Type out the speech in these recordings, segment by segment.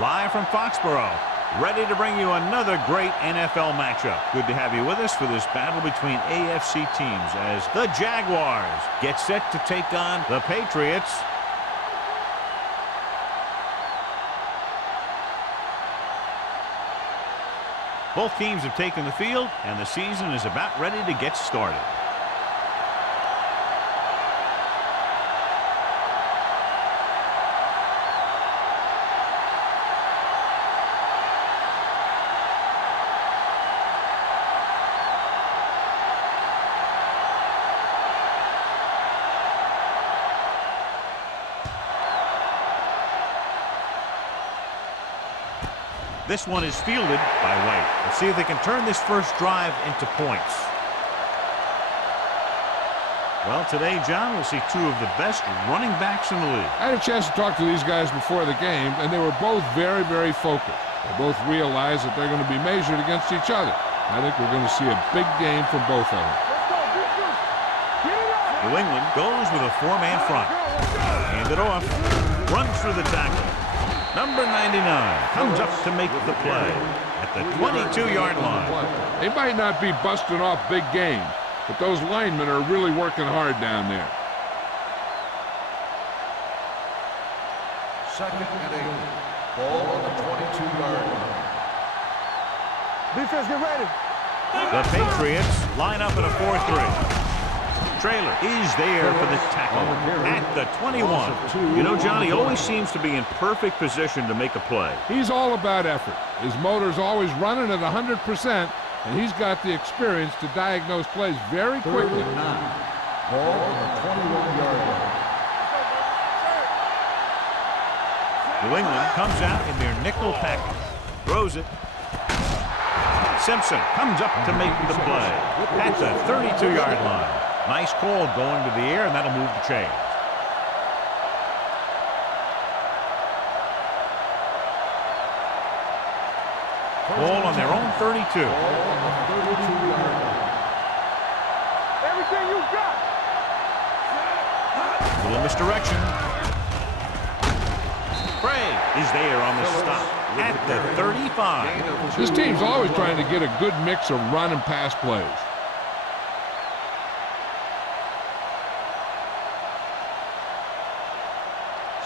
Live from Foxborough, ready to bring you another great NFL matchup. Good to have you with us for this battle between AFC teams as the Jaguars get set to take on the Patriots. Both teams have taken the field, and the season is about ready to get started. This one is fielded by White. Let's see if they can turn this first drive into points. Well, today, John, we'll see two of the best running backs in the league. I had a chance to talk to these guys before the game, and they were both very, very focused. They both realize that they're going to be measured against each other. I think we're going to see a big game from both of them. New England goes with a four-man front. Hand it off. Runs through the tackle. Number 99 comes up to make the play at the 22-yard line. They might not be busting off big games, but those linemen are really working hard down there. Second and 8. Ball on the 22-yard line. Defense, get ready. The Patriots line up in a 4-3. Trailer is there for the tackle at the 21. You know, John, he always seems to be in perfect position to make a play. He's all about effort. His motor's always running at 100%, and he's got the experience to diagnose plays very quickly. Ball on the 21-yard line. New England comes out in their nickel package. Throws it. Simpson comes up to make the play at the 32-yard line. Nice call going to the air, and that'll move the chains. Ball on their own 32. Everything you got. Little misdirection. Bray is there on the stop at the 35. This team's always trying to get a good mix of run and pass plays.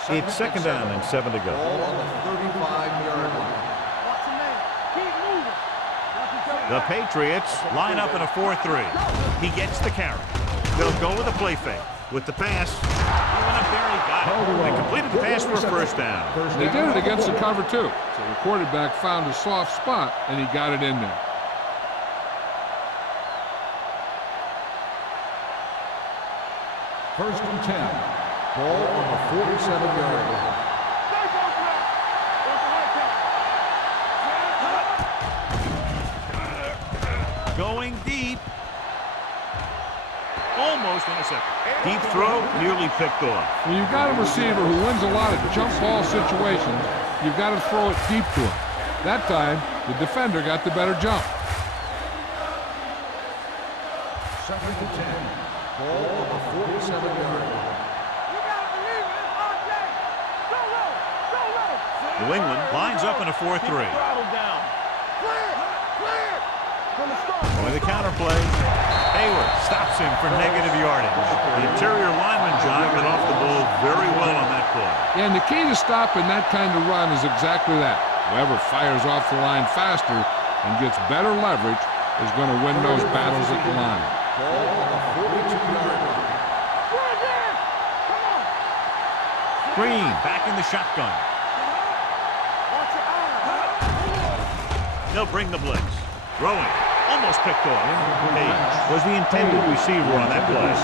It's second down and 7 to go. Ball on the 35-yard line. The Patriots line up in a 4-3. He gets the carry. They'll go with a play fake. With the pass, he went up there and he got it. They completed the pass for a first down. They did it against the cover, too. So the quarterback found a soft spot, and he got it in there. First and 10. Ball on the 47-yard line. Going deep. Almost intercepted. Deep throw, nearly picked off. When you've got a receiver who wins a lot of jump ball situations, you've got to throw it deep to him. That time, the defender got the better jump. Second and 10. Ball on the 47-yard line. New England lines up in a 4-3. With a counter play, Hayward stops him for negative yardage. The interior lineman, John, got off the ball very well on that play. And the key to stopping that kind of run is exactly that. Whoever fires off the line faster and gets better leverage is going to win those battles at the line. Ball on the 42-yard line. Green back in the shotgun. They'll bring the blitz. Throwing. Almost picked off. Page was the intended receiver on that play.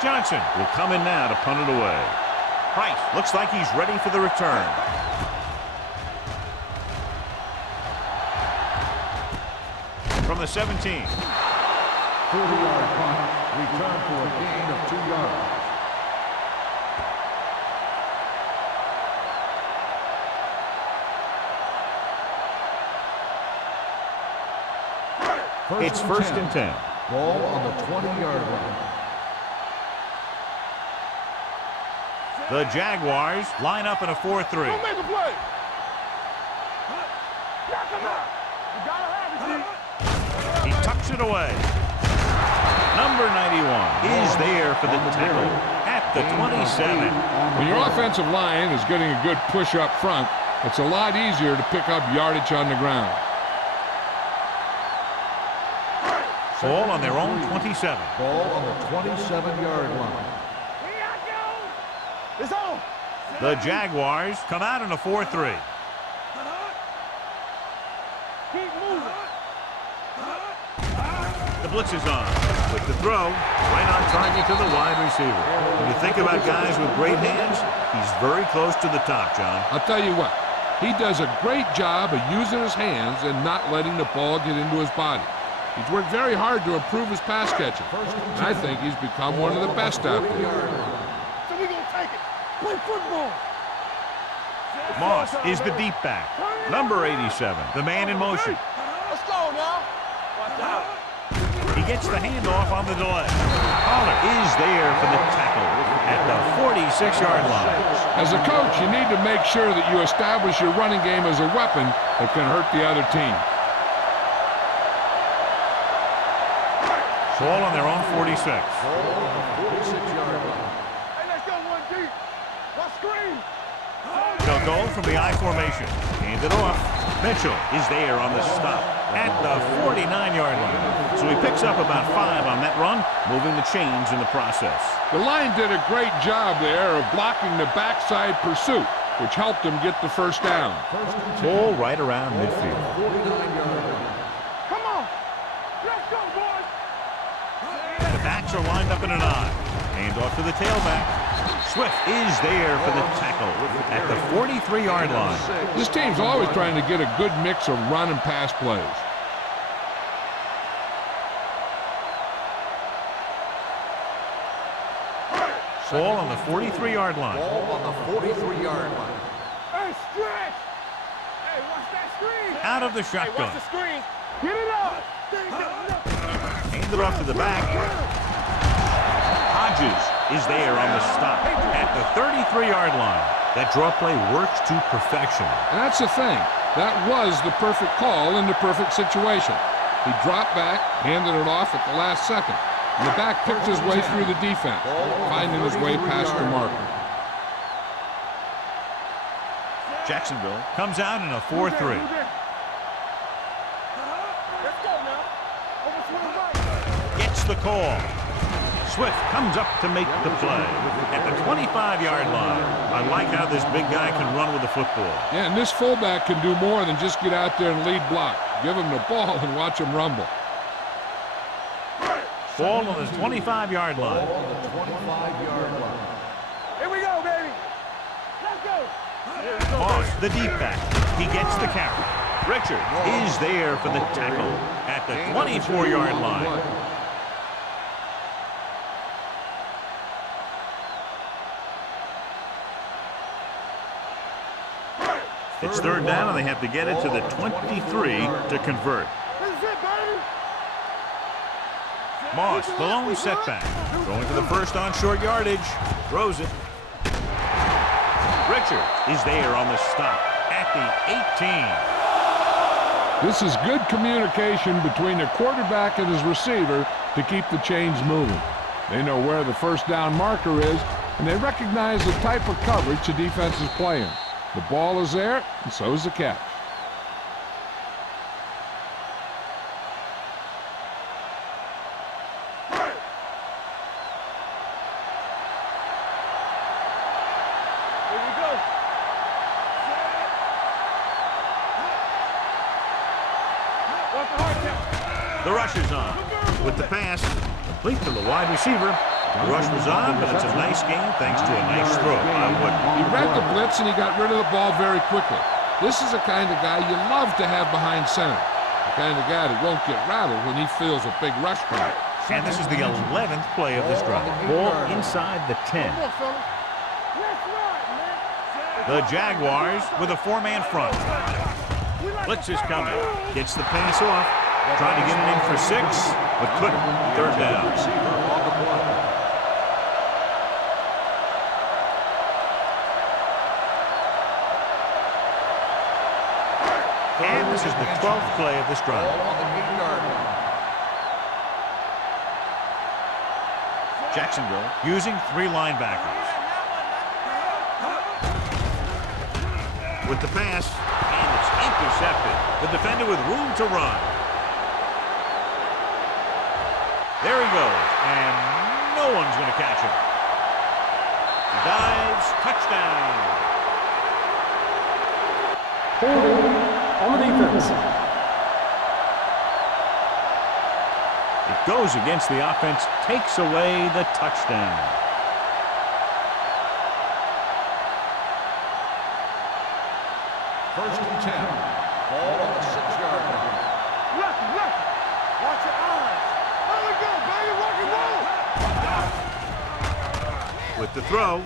Johnson will come in now to punt it away. Price looks like he's ready for the return. From the 17. 40-yard punt. Return for a gain of 2 yards. It's first and 10. Ball on the 20-yard line. The Jaguars line up in a 4-3. Don't make a play. Knock him out. You gotta have it, He tucks it away. Number 91 is there for the tackle at the 27. When your offensive line is getting a good push up front, it's a lot easier to pick up yardage on the ground. Ball on their own 27. Ball on the 27-yard line. Here I go. It's on. The Jaguars come out in a 4-3. Keep moving. The blitz is on. With the throw, right on target to the wide receiver. When you think about guys with great hands, he's very close to the top, John. I'll tell you what, he does a great job of using his hands and not letting the ball get into his body. He's worked very hard to improve his pass catching, and I think he's become one of the best out there. So we gonna take it. Play football. Moss is the deep back. Number 87, the man in motion. Let's go now. Watch out. He gets the handoff on the delay. Pollard is there for the tackle at the 46-yard line. As a coach, you need to make sure that you establish your running game as a weapon that can hurt the other team. Ball on their own 46. Ball on the 46-yard line. Hey, let's go one deep. Let's screen. They'll go from the I formation. Hand it off. Mitchell is there on the stop at the 49-yard line. So he picks up about 5 on that run, moving the chains in the process. The line did a great job there of blocking the backside pursuit, which helped him get the first down. Ball right around midfield. 49-yard line. Come on. Let's go, boys. The backs are lined up in an I. Hand off to the tailback. Swift is there for the tackle at the 43-yard line. This team's always trying to get a good mix of run and pass plays. Ball on the 43-yard line. Ball on the 43-yard line. Hey, stretch. Hey, watch that screen. Out of the Hey, shotgun. watch the screen. Get it up. Hand it off to the back. Hodges is there on the stop at the 33-yard line. That draw play works to perfection. And that's the thing. That was the perfect call in the perfect situation. He dropped back, handed it off at the last second. And the back picked his way through the defense, finding his way past the marker. Jacksonville comes out in a 4-3. Let's go now. Over to the right. Gets the call. Swift comes up to make the play at the 25-yard line. I like how this big guy can run with the football. Yeah, and this fullback can do more than just get out there and lead block. Give him the ball and watch him rumble. Ball on the 25-yard line. Ball on the 25-yard line. Here we go, baby. Let's go. Moss, the deep back. He gets the carry. Richard is there for the tackle at the 24-yard line. It's third down, and they have to get it to the 23 to convert. This is it, baby. Moss, the lone setback. Going for the first on short yardage. Throws it. Richard is there on the stop at the 18. This is good communication between the quarterback and his receiver to keep the chains moving. They know where the first down marker is, and they recognize the type of coverage the defense is playing. The ball is there, and so is the catch. The rush is on. With the pass, complete to the wide receiver. The rush was on, but it's a nice game thanks to a nice throw. He read the blitz and he got rid of the ball very quickly. This is the kind of guy you love to have behind center. The kind of guy that won't get rattled when he feels a big rush coming. And this is the 11th play of this drive. Ball inside the 10. The Jaguars with a 4-man front. Blitz is coming. Gets the pass off. Trying to get it in for 6, but couldn't. Third down. Receiver on the play. And this is the 12th play of this drive. Ball on the 8-yard line. Jacksonville using 3 linebackers. With the pass, and it's intercepted. The defender with room to run. There he goes, and no one's going to catch him. He dives, touchdown. Holding on the defense. It goes against the offense, takes away the touchdown. First and 10. Ball on the 6-yard line. Look. Watch your eyes. There we go, baby. Rock and roll. With the throw,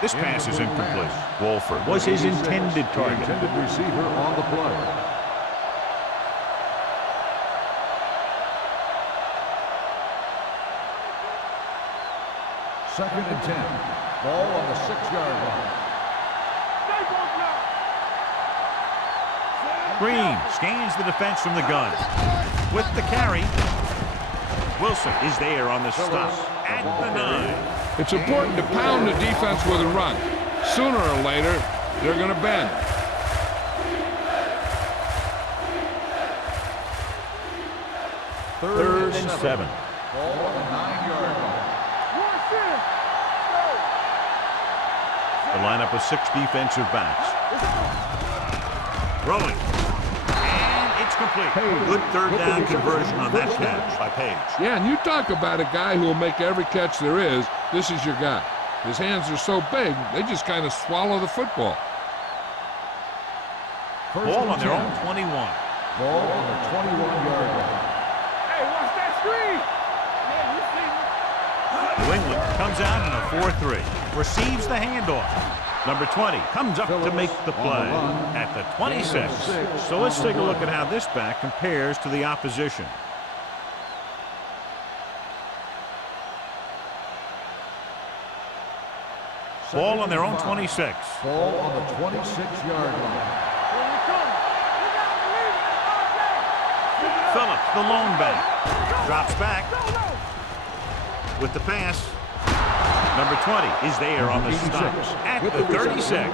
this pass is incomplete. Wolford was his intended target. Intended receiver on the play. Second and 10. Ball on the 6-yard line. Green scans the defense from the gun. With the carry, Wilson is there on the stop at the 9. It's important to pound the defense with a run. Sooner or later, they're going to bend. Third and 7. Ball on the 9-yard line. The lineup of 6 defensive backs. Throwing. And it's complete. Good third down conversion on that catch by Page. Yeah, and you talk about a guy who will make every catch there is. This is your guy. His hands are so big, they just kind of swallow the football. Ball on their own 21. Ball on the 21-yard line. Hey, watch that screen. New England comes out in a 4-3. Receives the handoff. Number 20 comes up to make the play at the 26. So let's take a look at how this back compares to the opposition. Ball on their own 26. Ball on the 26-yard line. Phillips, the lone back, drops back with the pass. Number 20 is there on the stop at the 36.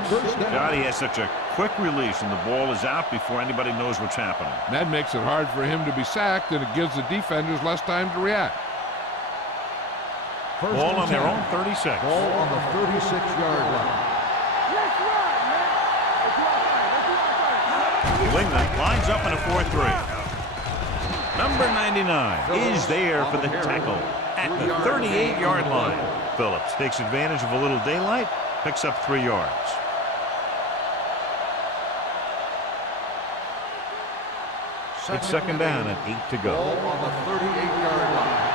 Johnny has such a quick release, and the ball is out before anybody knows what's happening. That makes it hard for him to be sacked, and it gives the defenders less time to react. Ball on their own 36. Ball on the 36-yard line. New England lines up in a 4-3. Number 99 is there for the tackle at the 38-yard line. Phillips takes advantage of a little daylight, picks up 3 yards. It's second down and 8 to go. Ball on the 38-yard line.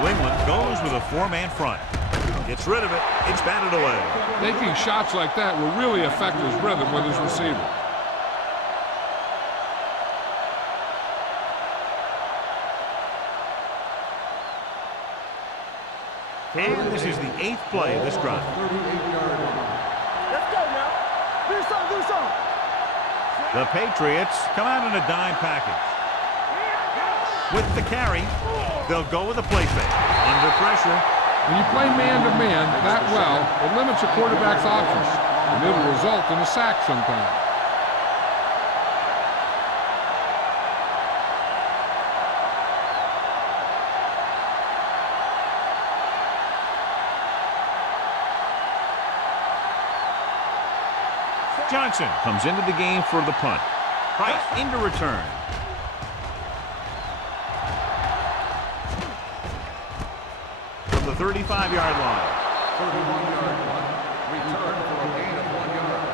New England goes with a 4-man front. Gets rid of it. It's batted away. Taking shots like that will really affect his rhythm with his receiver. And this is the 8th play of this drive. 38-yard line. Let's go now. Do something. The Patriots come out in a dime package. With the carry, they'll go with a play fake. Under pressure. When you play man-to-man that well, it limits a quarterback's options, and it'll result in a sack sometimes. Johnson comes into the game for the punt. Price into return. From the 35-yard line. 31-yard line. Return for a gain of 1 yard.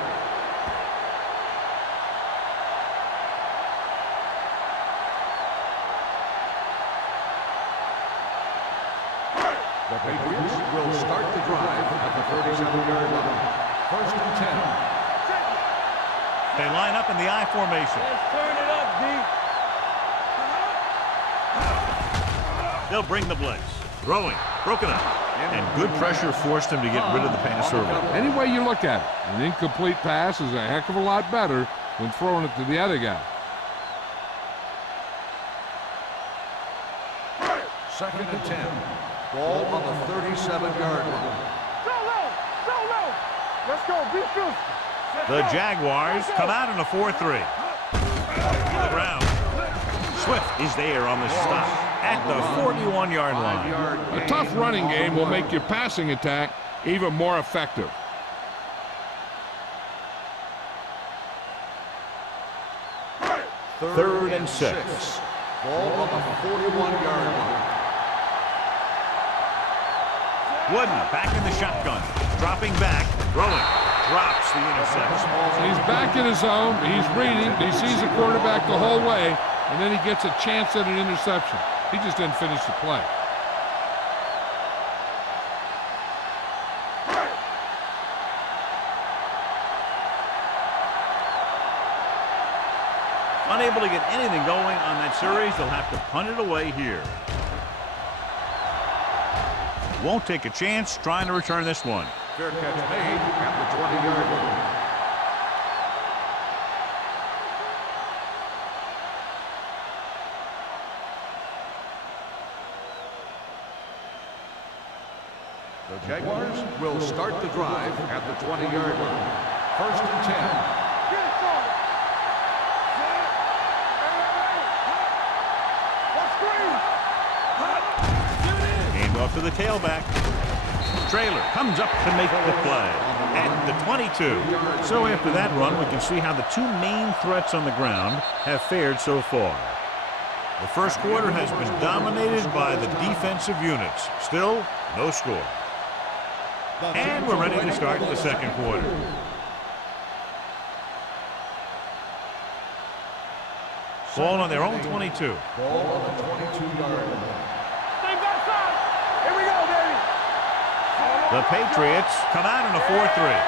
The Patriots will start the drive at the 37-yard line. First and 10. They line up in the I formation. Let's turn it up, D. They'll bring the blitz. Throwing. Broken up. And good pressure forced him to get rid of the pass early. Any way you look at it, an incomplete pass is a heck of a lot better than throwing it to the other guy. Second and 10. Ball on the 37-yard line. Let's go, be good. The Jaguars come out in a 4-3. On the ground. Swift is there on the stop at the 41-yard line. A tough running game will make your passing attack even more effective. Third and 6. Ball on the 41-yard line. Wooden back in the shotgun. Dropping back. Throwing. Drops the interception. He's back in his zone. He's reading. He sees the quarterback the whole way, and then he gets a chance at an interception. He just didn't finish the play. Unable to get anything going on that series, they'll have to punt it away here. Won't take a chance trying to return this one. Fair catch made at the 20-yard line. The Jaguars will start the drive at the 20-yard line. First and 10. Hand off to the tailback. Trailer comes up to make the play at the 22. So after that run, we can see how the two main threats on the ground have fared so far. The first quarter has been dominated by the defensive units. Still, no score. And we're ready to start the second quarter. Ball on their own 22. Ball on the 22-yard line. Here we go, baby. The Patriots come out in a 4-3.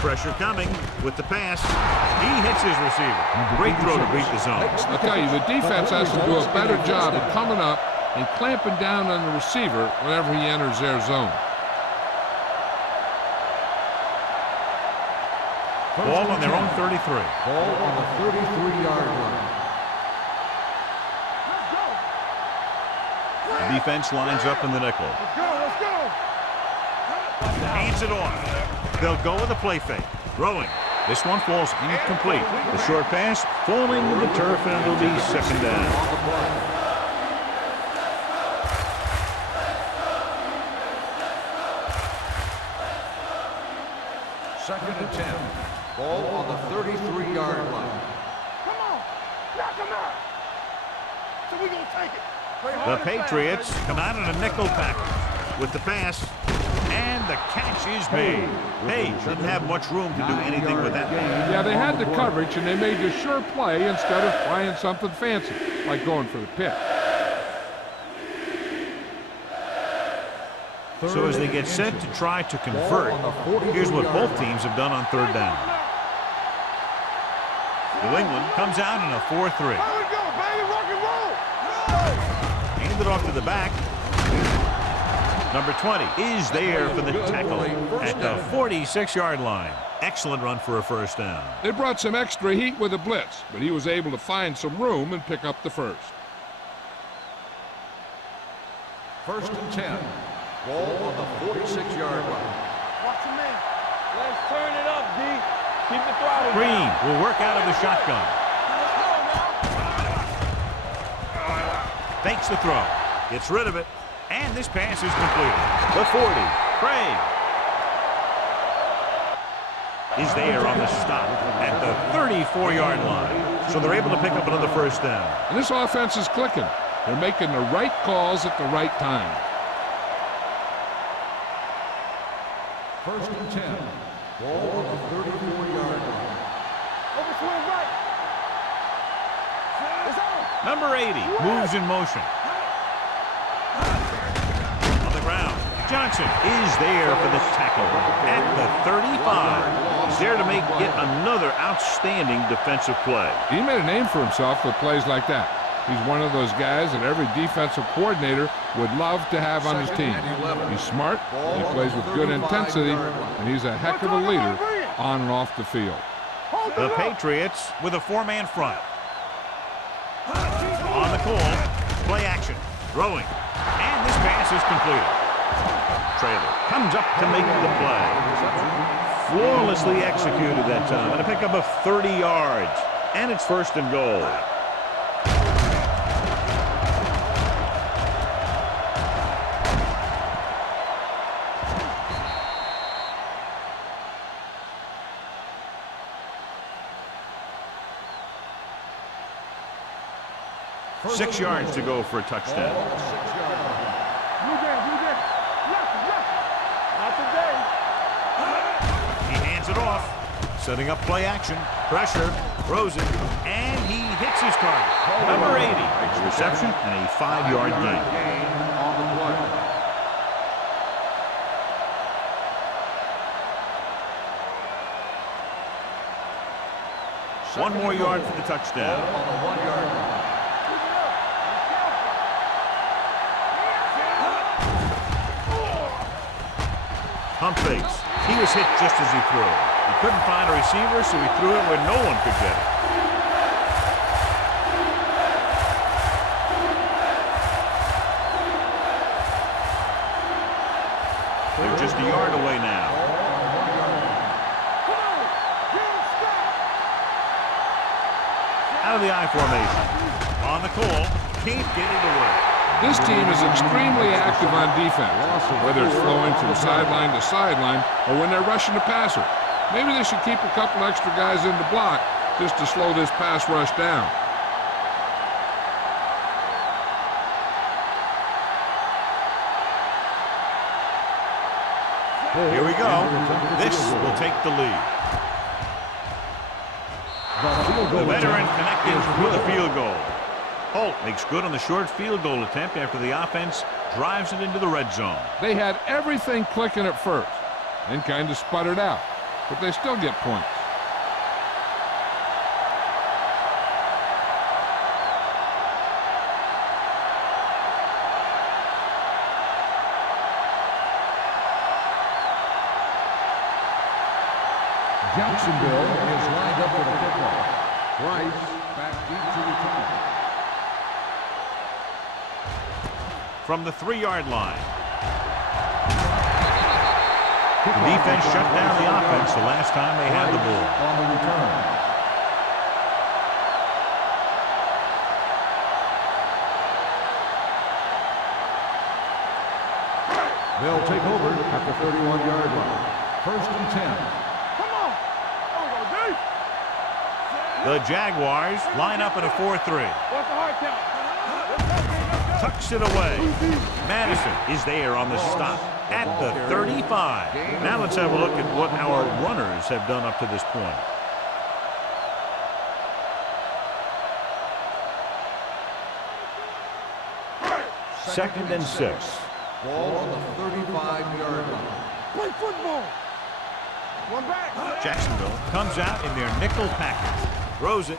Pressure coming with the pass. He hits his receiver. Great throw to beat the zone. I'll tell you, the defense has to do a better job of coming up and clamping down on the receiver whenever he enters their zone. Ball on their own 33. Ball on the 33-yard line. The defense lines up in the nickel. Let's go. Hands it off. They'll go with a play fake. Throwing. This one falls incomplete. The short pass falling to the turf, and it'll be second down. Second and 10. Ball on the 33-yard line. Come on. Knock him out. So we're going to take it. The Patriots come out in a nickel package with the pass, and the catch is made. They didn't have much room to do anything with that. Yeah, they had the coverage, and they made the sure play instead of trying something fancy, like going for the pick. So as they get set to try to convert, here's what both teams have done on third down. New England comes out in a 4-3. Here we go, baby. Rock and roll. Handed off to the back. Number 20 is there for the tackle at the 46-yard line. Excellent run for a first down. They brought some extra heat with a blitz, but he was able to find some room and pick up the first. First and 10. Ball on the 46-yard line. Watch your man. Let's turn it up, D. Keep the throttle. Green will work out of the shotgun. Fakes the throw. Gets rid of it. And this pass is completed. The 40. Craig is there on the stop at the 34-yard line. So they're able to pick up another first down. And this offense is clicking. They're making the right calls at the right time. First and 10. Ball on the 34-yard line. Overswing right. It's on. Number 80 moves in motion. On the ground. Johnson is there for the tackle at the 35. He's there to make yet another outstanding defensive play. He made a name for himself with plays like that. He's one of those guys that every defensive coordinator would love to have on his team. He's smart, he plays with good intensity, and he's a heck of a leader on and off the field. The Patriots with a four-man front. On the call, play action, throwing, and this pass is completed. Traylor comes up to make the play. Flawlessly executed that time, and a pickup of 30 yards, and it's 1st and goal. Six yards to go for a touchdown. Blue game. Left. Not today. He hands it off. Setting up play action. Pressure. Throws it. And he hits his target. Number 80. Makes a reception and a 5-yard gain. On the play. One more yard for the touchdown. On the 1-yard line. Pump fakes. He was hit just as he threw. He couldn't find a receiver, so he threw it where no one could get it. They're just a yard away now. Out of the I formation. On the call. Can't get it away. This team is extremely active on defense, whether it's flowing from sideline to sideline or when they're rushing the passer. Maybe they should keep a couple extra guys in the block just to slow this pass rush down. Here we go. This will take the lead. The veteran connecting with a field goal. Holt makes good on the short field goal attempt after the offense drives it into the red zone. They had everything clicking at first, then kind of sputtered out, but they still get points. Jacksonville is lined up for the kickoff. Bryce back deep to return. From the 3-yard line. The defense shut down the offense the last time they had the ball. On the return. They'll take over at the 31-yard line. 1st and 10. Come on. Go, deep. The Jaguars line up in a 4-3. What's the hard count? Tucks it away. Madison is there on the stop at the 35. Now let's have a look at what our runners have done up to this point. Second and 6. Ball on the 35-yard line. Play football. One back. Jacksonville comes out in their nickel package. Throws it.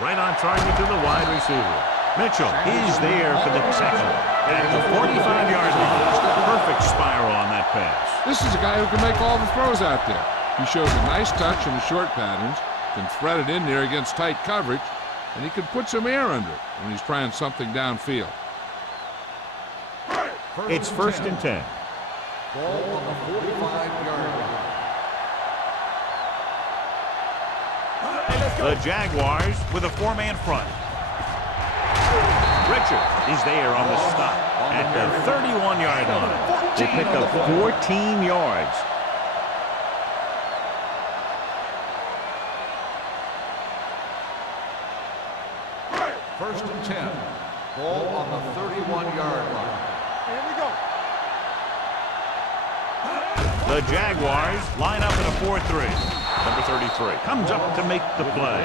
Right on target to the wide receiver. Mitchell is there for the tackle at the 45-yard line. Perfect spiral on that pass. This is a guy who can make all the throws out there. He shows a nice touch in the short patterns, can thread it in there against tight coverage, and he can put some air under it when he's trying something downfield. It's 1st and 10. Ball on the 45-yard line. The Jaguars with a 4-man front. Richard is there on the stop at the 31-yard line. They pick up 14 yards. First and 10. Ball on the 31-yard line. Here we go. The Jaguars line up in a 4-3. Number 33 comes up to make the play.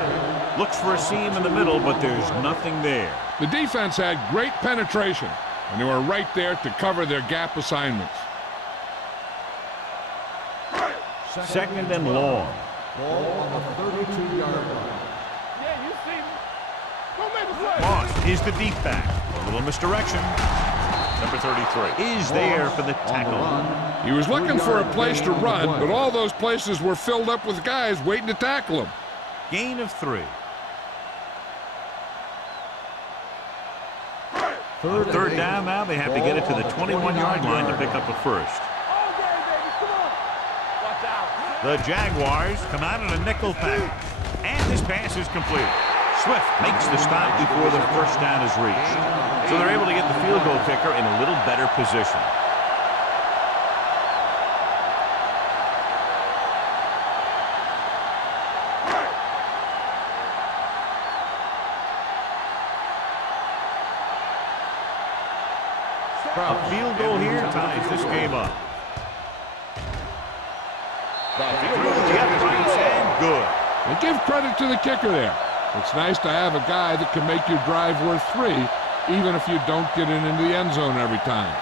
Looks for a seam in the middle, but there's nothing there. The defense had great penetration. and they were right there to cover their gap assignments. Second and long. Ball on the 32-yard line. Yeah, you see me. Go make a play. Moss is the deep back. A little misdirection. Number 33 is there for the tackle. He was looking for a place to run, but all those places were filled up with guys waiting to tackle him. Gain of 3. Third down now. They have to get it to the 21-yard line to pick up a first. All day, baby. Come on. Watch out. The Jaguars come out in a nickel pack. And this pass is complete. Swift makes the stop before the first down is reached. So they're able to get the field goal kicker in a little better position. A field goal here ties this game up. Through the uprights and good. And give credit to the kicker there. It's nice to have a guy that can make your drive worth 3, even if you don't get it into the end zone every time.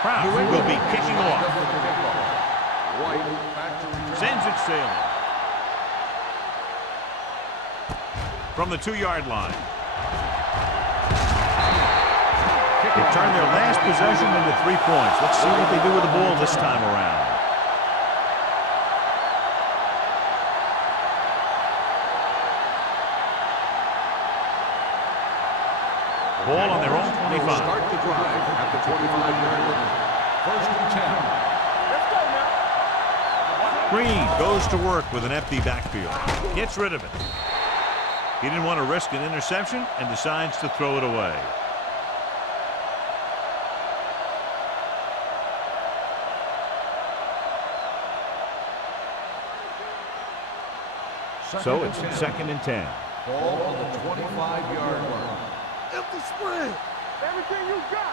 Kraft will be kicking off. White back to return. Sends it sailing. From the 2-yard line. They turn their last possession into 3 points. Let's see what they do with the ball this time around. Ball on their own 25. Start the drive at the 25-yard line. First and 10. Let's go now. Green goes to work with an empty backfield. Gets rid of it. He didn't want to risk an interception and decides to throw it away. So it's second and 10. Ball on the 25-yard line. Empty spread. Everything you got.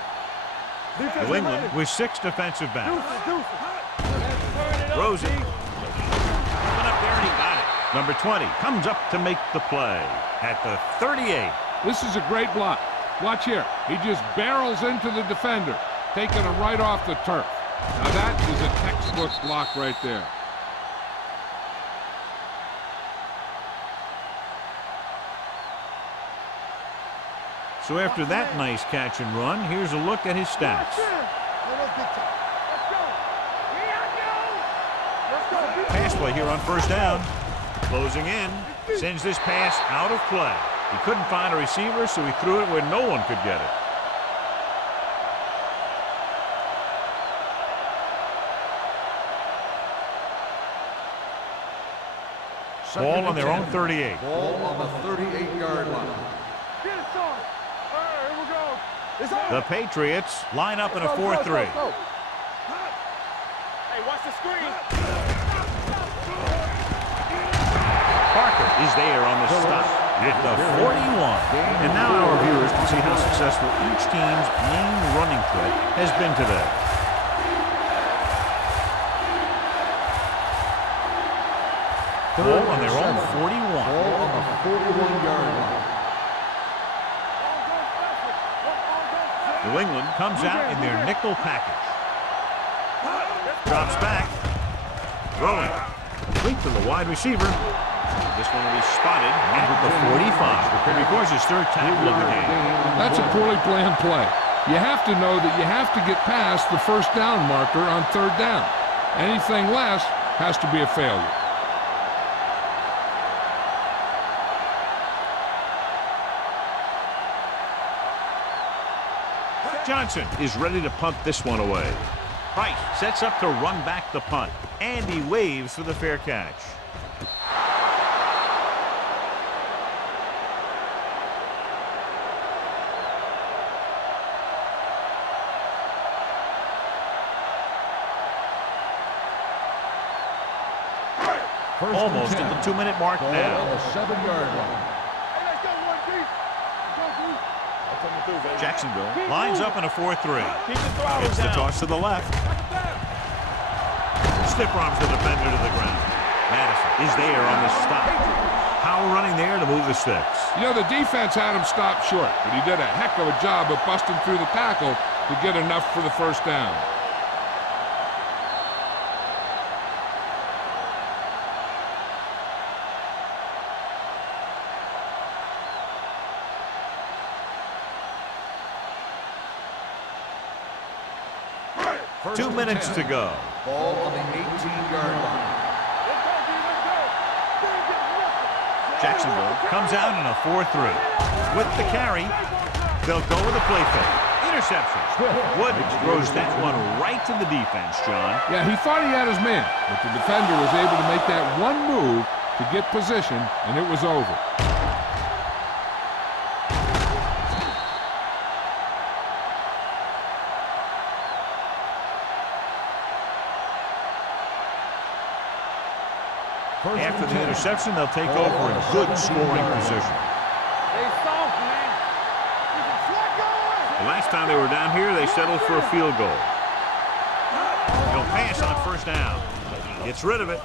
New England with 6 defensive backs. Deuces. Rosie coming up there and he got it. Number 20 comes up to make the play at the 38. This is a great block. Watch here. He just barrels into the defender, taking him right off the turf. Now that is a textbook block right there. So after that nice catch and run, here's a look at his stats. Pass play here on first down. Closing in. Sends this pass out of play. He couldn't find a receiver, so he threw it where no one could get it. Ball on their own 38. Ball on the 38-yard line. Get it, son. All right, here we go. It's on. The Patriots line up in a 4-3. Hey, watch the screen. Parker is there on the stop at the 41. And now our viewers can see how successful each team's main running threat has been today. Ball on their own 41. Ball on the 41-yard line. New England comes out in their nickel package. Drops back. Throwing. Complete to the wide receiver. This one will be spotted at the 45. He records his 3rd tackle of the game. That's a poorly planned play. You have to know that you have to get past the first down marker on 3rd down. Anything less has to be a failure. Johnson is ready to punt this one away. Price sets up to run back the punt. And he waves for the fair catch. Almost at the 2-minute mark Ball now. on the 7-yard line. Hey, let's go, 1 deep. Let's go, Jacksonville lines up in a 4-3. It's The toss to the left. Stiff arms the defender to the ground. Madison is there on the stop. Powell running there to move the sticks. You know, the defense had him stopped short, but he did a heck of a job of busting through the tackle to get enough for the first down. First 2 and minutes 10. to go. Ball on the 18-yard line. Jacksonville comes out in a 4-3. With the carry, they'll go with a play fake. Interception. Wood throws that one right to the defense, John. Yeah, he thought he had his man, but the defender was able to make that one move to get position, and it was over. After the interception, they'll take over in good scoring position. The last time they were down here, they settled for a field goal. He'll pass on first down. Gets rid of it.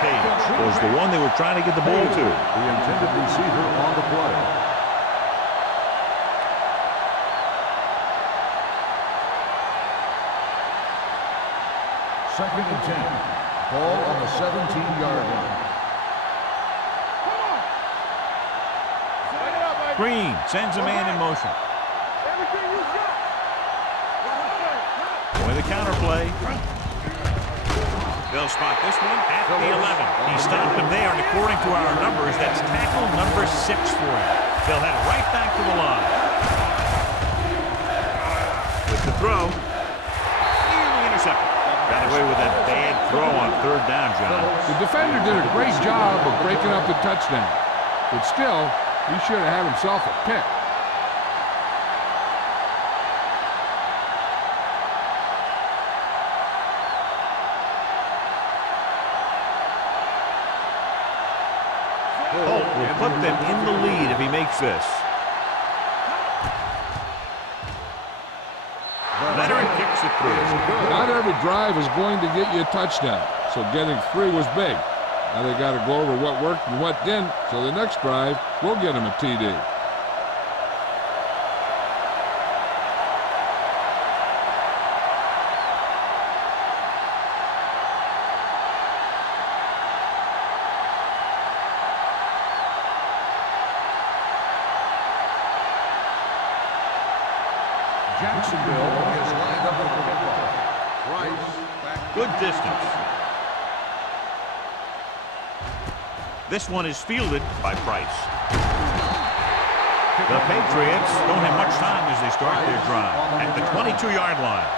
Page was the one they were trying to get the ball to. The intended receiver on the play. Second and 10. Ball on the 17-yard line. Green sends a man in motion. With a counter play. They'll spot this one at the 11. He stopped him there, and according to our numbers, that's tackle number 6 for him. They'll head right back to the line. With the throw. Nearly intercepted. Got away with that bad throw on third down, John. The defender did a great job of breaking up the touchdown, but still, he should have had himself a pick. Holt will put them in the lead if he makes this. Leonard kicks it through. Not every drive is going to get you a touchdown, so getting 3 was big. Now they got to go over what worked and what didn't, so the next drive will get him a TD. Jacksonville is lined up with the football. Price back. Good distance. This one is fielded by Price. The Patriots don't have much time as they start their drive at the 22-yard line.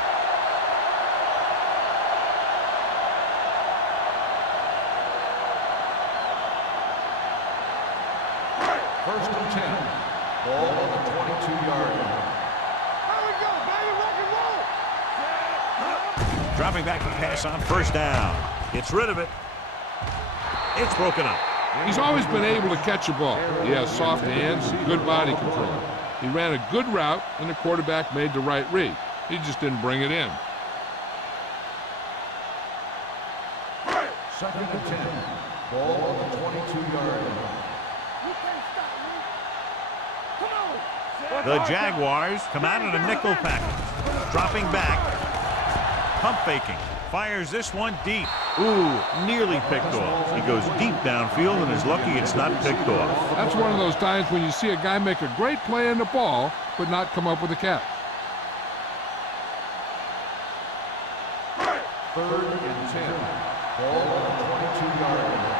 First and 10. Ball on the 22-yard line. Dropping back to pass on first down. Gets rid of it. It's broken up. He's always been able to catch a ball. He has soft hands and good body control. He ran a good route, and the quarterback made the right read. He just didn't bring it in. Second and 10. Ball on the 22-yard line. The Jaguars come out in a nickel package. Dropping back. Pump faking. Fires this one deep. Ooh, nearly picked off. He goes deep downfield and is lucky it's not picked off. That's one of those times when you see a guy make a great play in the ball, but not come up with a catch. Third and 10. Ball on the 22-yard line.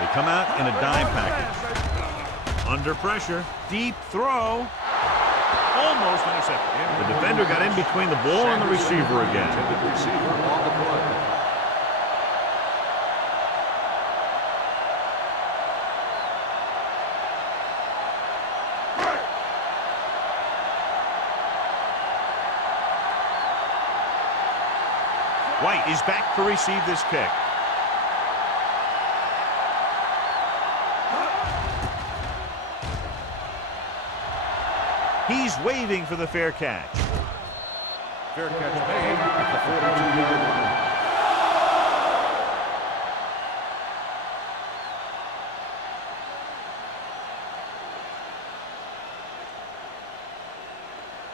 They come out in a dime package. Under pressure. Deep throw. Almost intercepted. The defender got in between the ball and the receiver again. Intended receiver on the play. White is back to receive this kick. He's waving for the fair catch. Fair catch made at the 42-yard line.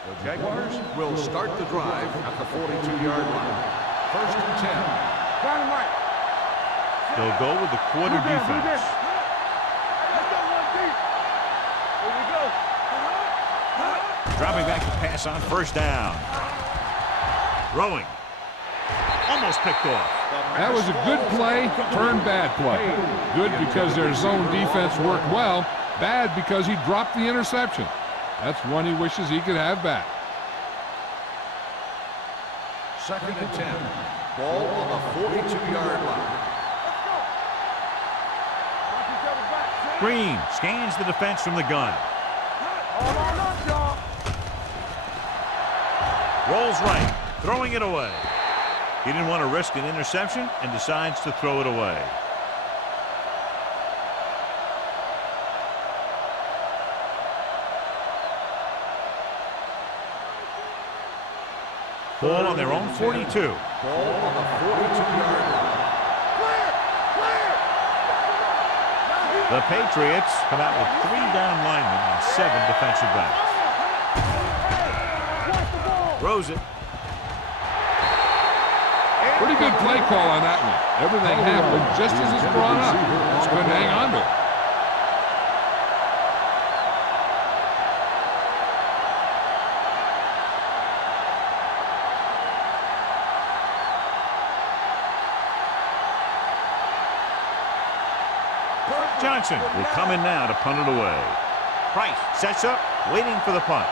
The Jaguars will start the drive at the 42-yard line. First and 10. Dynamite. They'll go with the quarter defense. Let's go one deep. Here we go. Dropping back to pass on first down. Throwing. Almost picked off. That was a good play, turned bad play. Good because their zone defense worked well. Bad because he dropped the interception. That's one he wishes he could have back. Second and 10. Ball on the 42-yard line. Green scans the defense from the gun. Hold on up, y'all. Rolls right, throwing it away. He didn't want to risk an interception and decides to throw it away. Ball on their own 42. Ball on the 42-yard line. The Patriots come out with 3 down linemen and 7 defensive backs. Throws it. Pretty good play call on that one. Everything happened just as it's brought up. Just couldn't hang on to it. Johnson will come in now to punt it away. Price sets up, waiting for the punt.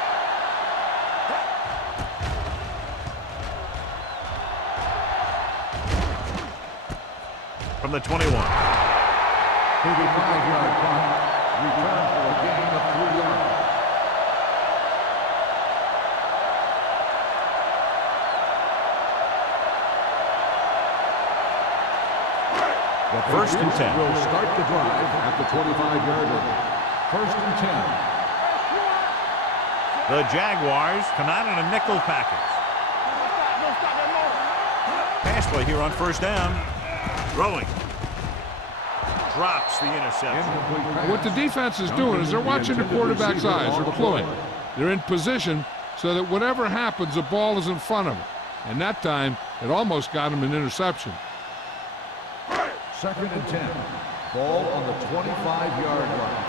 From the 21. 35-yard punt. Return for a gain of 3 yards. The First and 10. Will start the drive at the 25-yard line. First and 10. The Jaguars come out in a nickel package. Pass play here on first down. Throwing. Drops the interception. What the defense is doing is they're watching the quarterback's eyes. They're cluing. They're in position so that whatever happens, the ball is in front of them. And that time, it almost got him an interception. Second and 10. Ball on the 25-yard line.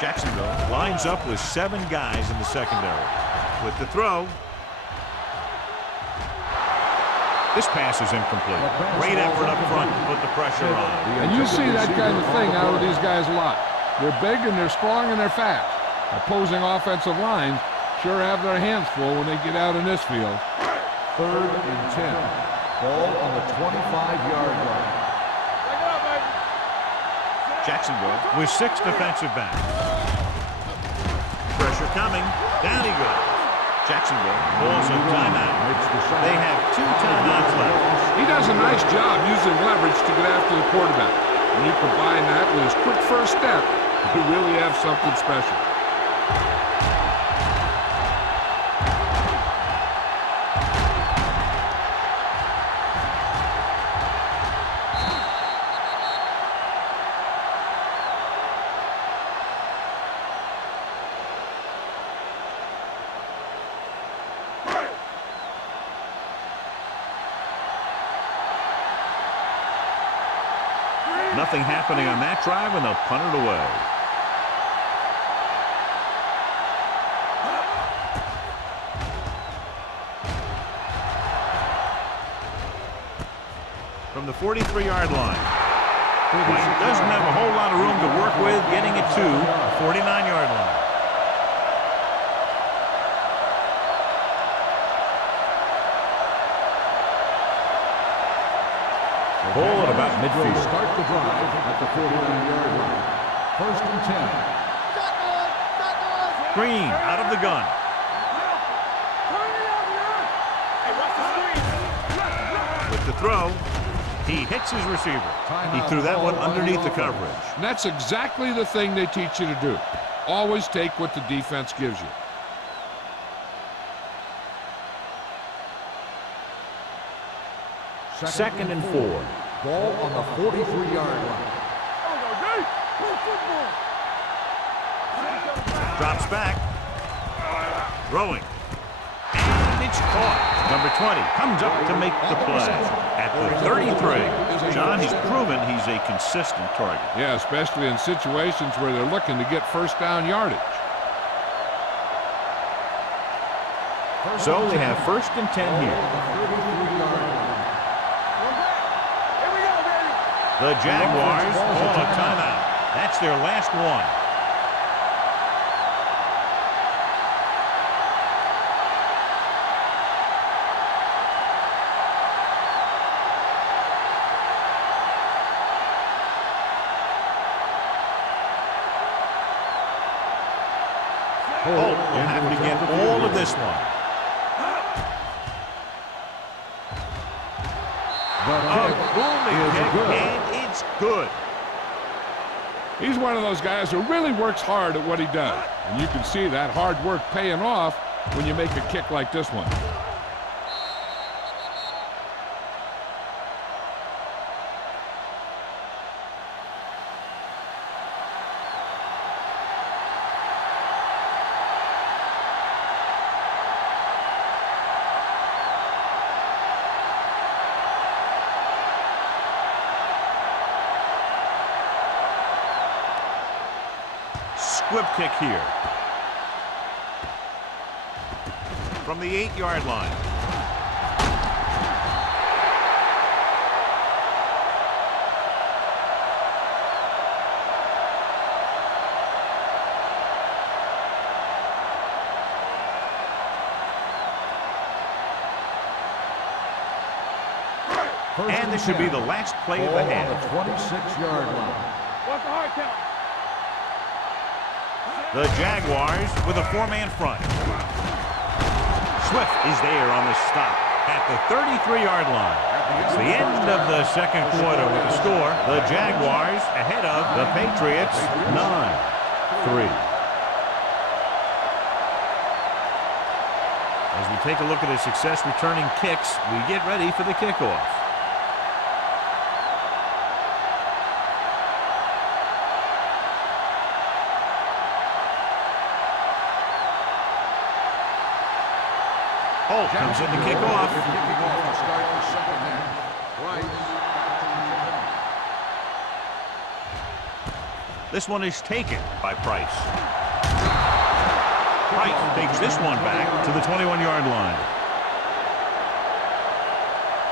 Jacksonville lines up with 7 guys in the secondary. With the throw. This pass is incomplete. Great effort up front to put the pressure on. And you see that kind of thing out of these guys a lot. They're big and they're strong and they're fast. Opposing offensive lines sure have their hands full when they get out in this field. Third and 10. Ball on the 25-yard line. Jacksonville with 6 defensive backs. Pressure coming. Down he goes. Jacksonville calls a timeout. They have 2 timeouts left. He does a nice job using leverage to get after the quarterback. When you combine that with his quick first step, you really have something special. Nothing happening on that drive, and they'll punt it away. From the 43-yard line. White doesn't have a whole lot of room to work with, getting it to the 49-yard line. Ball at about midfield. Start the drive at the 49-yard line. First and 10. Green out of the gun. With the throw. He hits his receiver. He threw that one underneath the coverage. And that's exactly the thing they teach you to do. Always take what the defense gives you. Second and 4. Ball on the 43-yard line. Drops back. Throwing. And it's caught. Number 20 comes up to make the play. At the 33. John, he's proven he's a consistent target. Yeah, especially in situations where they're looking to get first down yardage. So they have first and 10 here. The Jaguars call a timeout. That's their last one. Holt will have to get all of this one. A booming kick, and it's good. He's one of those guys who really works hard at what he does. And you can see that hard work paying off when you make a kick like this one. Squib kick here. From the 8-yard line. And this should be the last play of the half. On the 26-yard line. What's the hard count? The Jaguars with a 4-man front. Swift is there on the stop at the 33-yard line. It's the end of the second quarter with the score. The Jaguars ahead of the Patriots 9-3. As we take a look at his success returning kicks, we get ready for the kickoff. Holt comes in to kick off. Kicking off to start the second half. This one is taken by Price. Price takes this one back to the 21-yard line.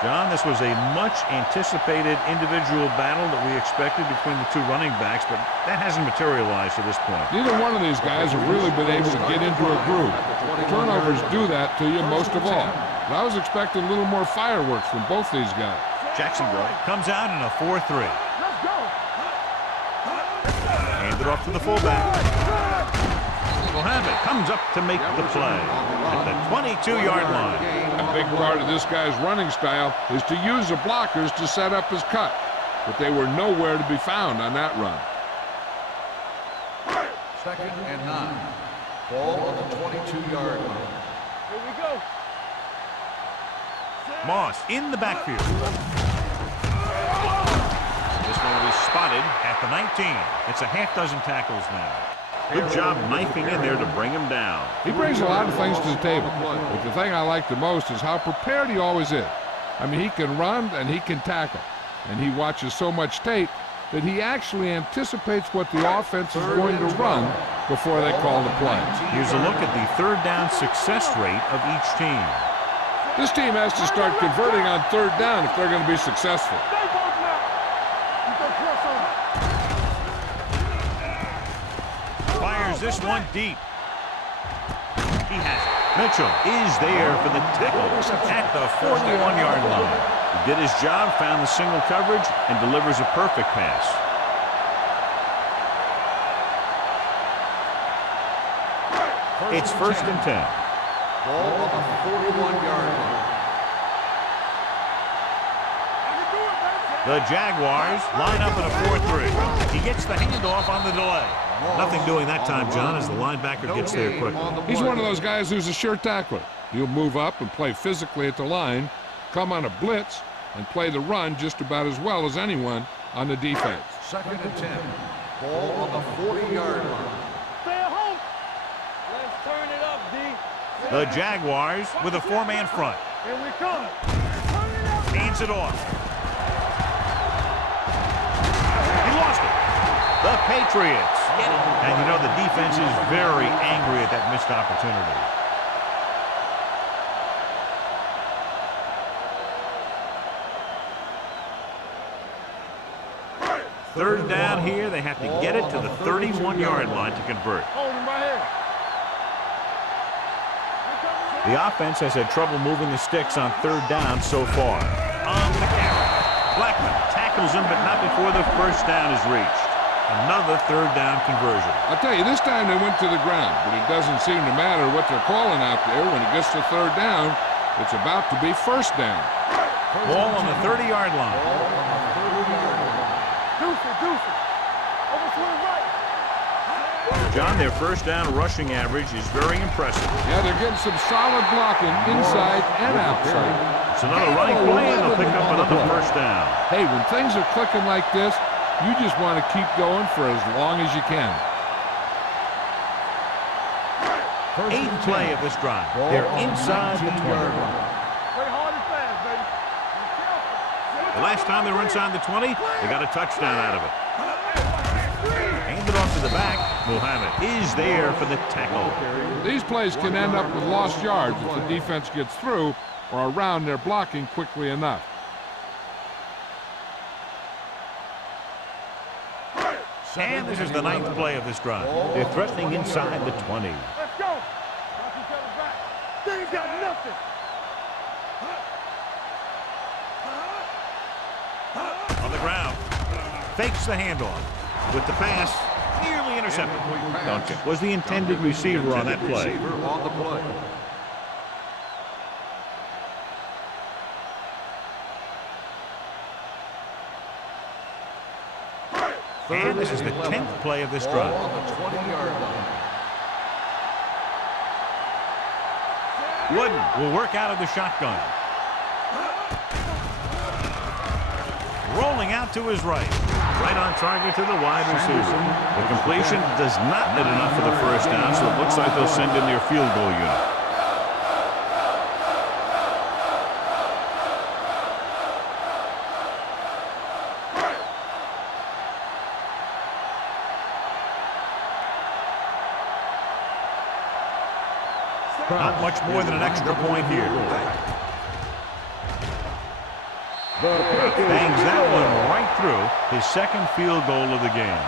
John, this was a much-anticipated individual battle that we expected between the two running backs, but that hasn't materialized to this point. Neither one of these guys have really been able to get into a groove. Turnovers do that to you most of all. But I was expecting a little more fireworks from both these guys. Jacksonville comes out in a 4-3. Handed off to the fullback. Will have it. Comes up to make the play at the 22-yard line. A big part of this guy's running style is to use the blockers to set up his cut. But they were nowhere to be found on that run. Second and 9. Ball on the 22-yard line. Here we go. Moss in the backfield. This one will be spotted at the 19. It's a half dozen tackles now. Good job knifing in there to bring him down. He brings a lot of things to the table. But the thing I like the most is how prepared he always is. I mean, he can run and he can tackle. And he watches so much tape that he actually anticipates what the offense is going to run before they call the play. Here's a look at the third down success rate of each team. This team has to start converting on third down if they're going to be successful. Stay both now. You go cross over. Fires this one deep. He has it. Mitchell is there for the tackle at the 41-yard line. He did his job, found the single coverage, and delivers a perfect pass. It's first and 10. Ball on the 41-yard line. The Jaguars line up in a 4-3. He gets the handoff on the delay. Nothing doing that time, John, as the linebacker gets there quickly. He's one of those guys who's a sure tackler. He'll move up and play physically at the line, come on a blitz, and play the run just about as well as anyone on the defense. 2nd and 10. Ball on the 40-yard line. Stay at home. Let's turn it up, D. The Jaguars with a 4-man front. Here we come. Turn it up. Hands it off. He lost it. The Patriots. And you know the defense is very angry at that missed opportunity. Third down here. They have to get it to the 31-yard line to convert. Hold him right here. The offense has had trouble moving the sticks on third down so far. On the carry. Blackman tackles him, but not before the first down is reached. Another third down conversion. I'll tell you, this time they went to the ground, but it doesn't seem to matter what they're calling out there. When it gets to third down, it's about to be first down. Ball on the 30-yard line. Deuce. Overswing right. John, their first down rushing average is very impressive. Yeah, they're getting some solid blocking inside and outside. It's another running play, and they'll pick up another first down. Hey, when things are clicking like this, you just want to keep going for as long as you can. 8th play of this drive. They're inside the 20. Play hard and fast, baby. The last time they were inside the 20, they got a touchdown out of it. Handed off to the back. Muhammad is there for the tackle. These plays can end up with lost yards if the defense gets through or around their blocking quickly enough. And this is the 9th play of this drive. They're threatening inside the 20. Let's go. Watch each other back. They ain't got nothing. On the ground. Fakes the handoff. With the pass, nearly intercepted. Was the intended receiver on that play. On the play. And this is the 10th play of this drive. On the 20-yard line. Wooden will work out of the shotgun. Rolling out to his right. Right on target to the wide receiver. The completion does not net enough for the first down, so it looks like they'll send in their field goal unit. Not much more than an extra point here. Bangs that one right through his second field goal of the game.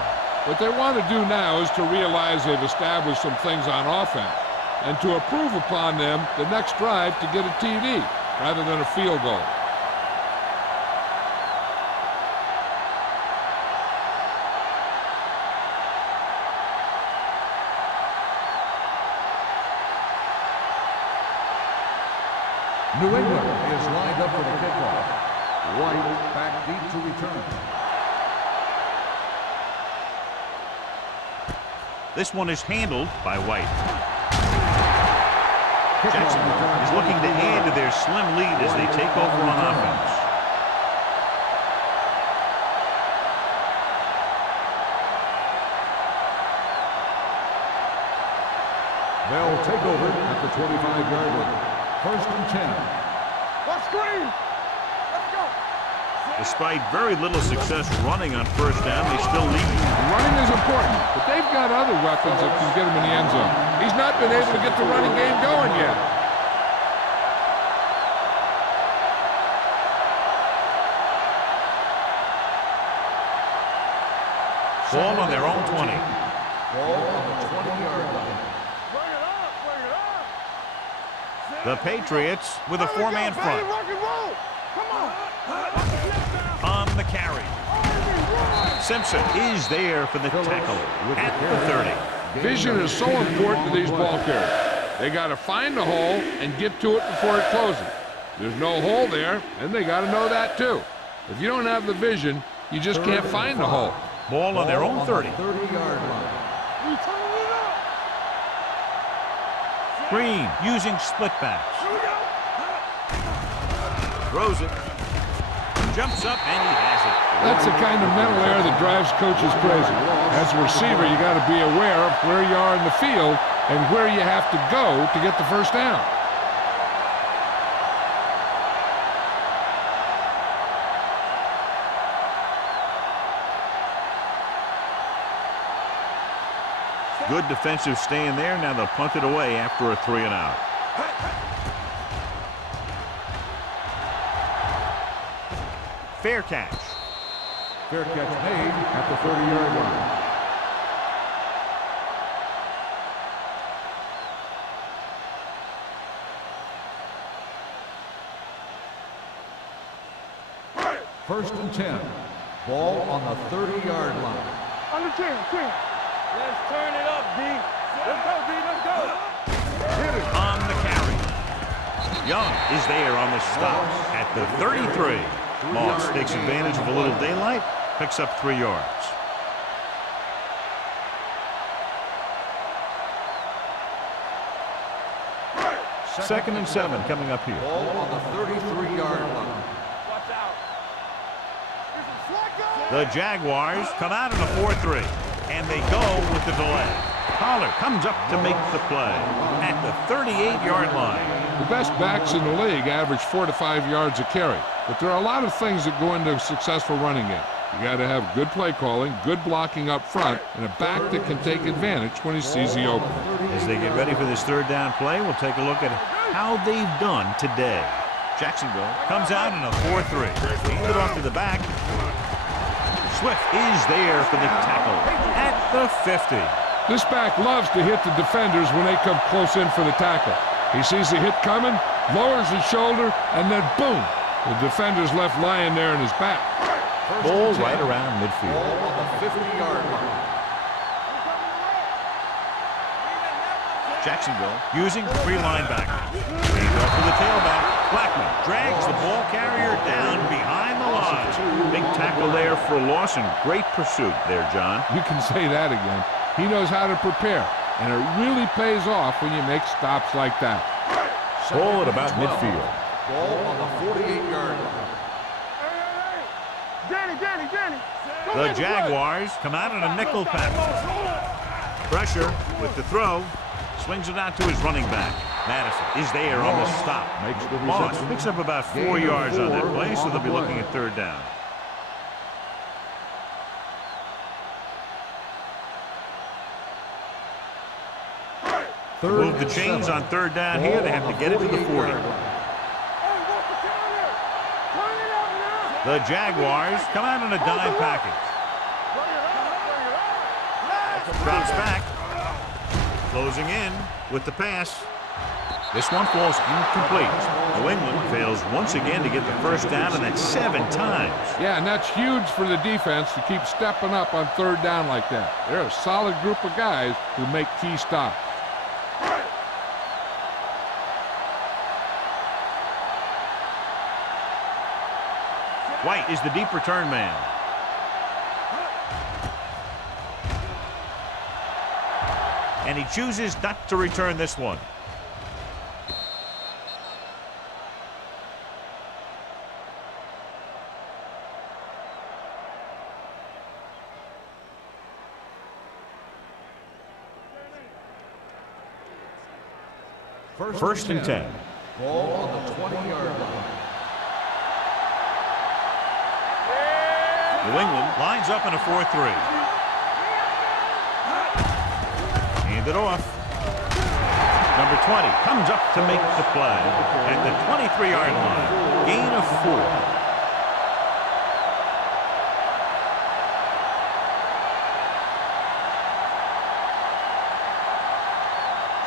What they want to do now is to realize they've established some things on offense and to improve upon them the next drive to get a TD rather than a field goal. New England is lined up for the kickoff. White back deep to return. This one is handled by White. Jackson is looking to add to their slim lead as they take over on offense. They'll take over at the 25-yard line. 1st and 10. Let's screen. Let's go. Despite very little success running on first down, they still lead. Running is important, but they've got other weapons that can get them in the end zone. He's not been able to get the running game going yet. Ball on their own 20. Ball on the 20-yard line. Bring it up. Bring it up. The Patriots with a four-man front. Rock and roll. Come on. On the carry. Simpson is there for the tackle at the 30. Vision is so important to these ball carriers. They got to find the hole and get to it before it closes. There's no hole there, and they got to know that too. If you don't have the vision, you just can't find the hole. Ball on their own 30. 30-yard line. Green using split backs. Throws it. Jumps up and he has it. That's the kind of mental error that drives coaches crazy. As a receiver, you got to be aware of where you are in the field and where you have to go to get the first down. Good defensive stand there. Now they'll punt it away after a 3-and-out. Fair catch. Fair catch made at the 30-yard line. First and 10. Ball on the 30-yard line. Under 10. Let's turn it up, D. Let's go, D. Let's go. Hit it. On the carry. Young is there on the stop at the 33. Moss takes advantage of a little daylight, picks up 3 yards. Second and 7 coming up here. Ball on the 33-yard line. Watch out. The Jaguars come out in a 4-3, and they go with the delay. Pollard comes up to make the play at the 38-yard line. The best backs in the league average 4 to 5 yards a carry. But there are a lot of things that go into a successful running game. You got to have good play calling, good blocking up front, and a back that can take advantage when he sees the opening. As they get ready for this 3rd down play, we'll take a look at how they've done today. Jacksonville comes out in a 4-3. Hand it off to the back. Swift is there for the tackle at the 50. This back loves to hit the defenders when they come close in for the tackle. He sees the hit coming, lowers his shoulder, and then boom, the defender's left lying there in his back. Ball right around midfield. Ball on the 50-yard line. Jacksonville using 3 linebackers. Hands off to the tailback. Blackman drags the ball carrier down behind the line. Big tackle there for a loss and great pursuit there, John. You can say that again. He knows how to prepare, and it really pays off when you make stops like that. Ball at about midfield. Ball on the 48-yard line. Danny. The Jaguars come out in a nickel package. Pressure with the throw. Swings it out to his running back. Madison is there on the stop. Makes the Moss reception. picks up about 4 Gain of yards on that 4 play, so on they'll the be looking play. at 3rd down. Move the chains on 3rd down here. They have to get it to the 40. The Jaguars come out in a dime package. Drops back. Closing in with the pass. This one falls incomplete. New England fails once again to get the 1st down, and that's 7 times. Yeah, and that's huge for the defense to keep stepping up on 3rd down like that. They're a solid group of guys who make key stops. White is the deep return man. And he chooses not to return this one. First and 10. Ball on the 20-yard line. New England lines up in a 4-3. Hand it off. Number 20 comes up to make the play at the 23-yard line. Gain of 4.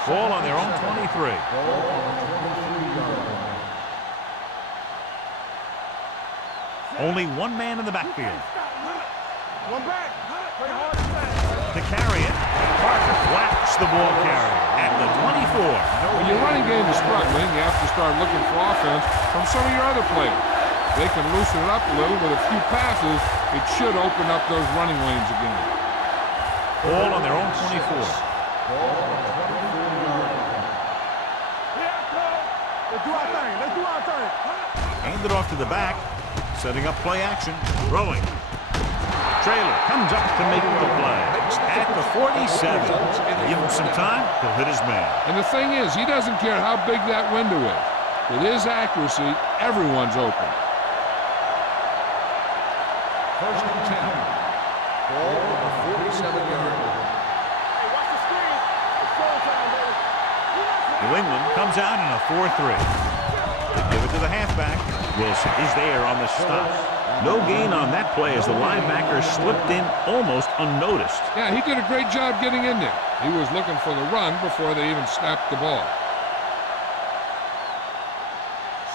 Ball on their own 23. Ball on the 23-yard line. Only one man in the backfield. One back. Play hard and fast. To carry it, Parker whacks the ball carrier at the 24. When your running game is struggling, you have to start looking for offense from some of your other players. they can loosen it up a little with a few passes. It should open up those running lanes again. Ball on their own 24. Let's do our thing. Let's do our thing. Hand it off to the back. Setting up play action. Throwing. Trailer comes up to make the play. At the 47. Give him some time, he'll hit his man. And the thing is, he doesn't care how big that window is. With his accuracy, everyone's open. First and 10. Ball on the 47-yard line. Hey, watch the screen. It's showtime, baby. New England comes out in a 4-3. They give it to the halfback. Wilson is there on the stop. No gain on that play as the linebacker slipped in almost unnoticed. Yeah, he did a great job getting in there. He was looking for the run before they even snapped the ball.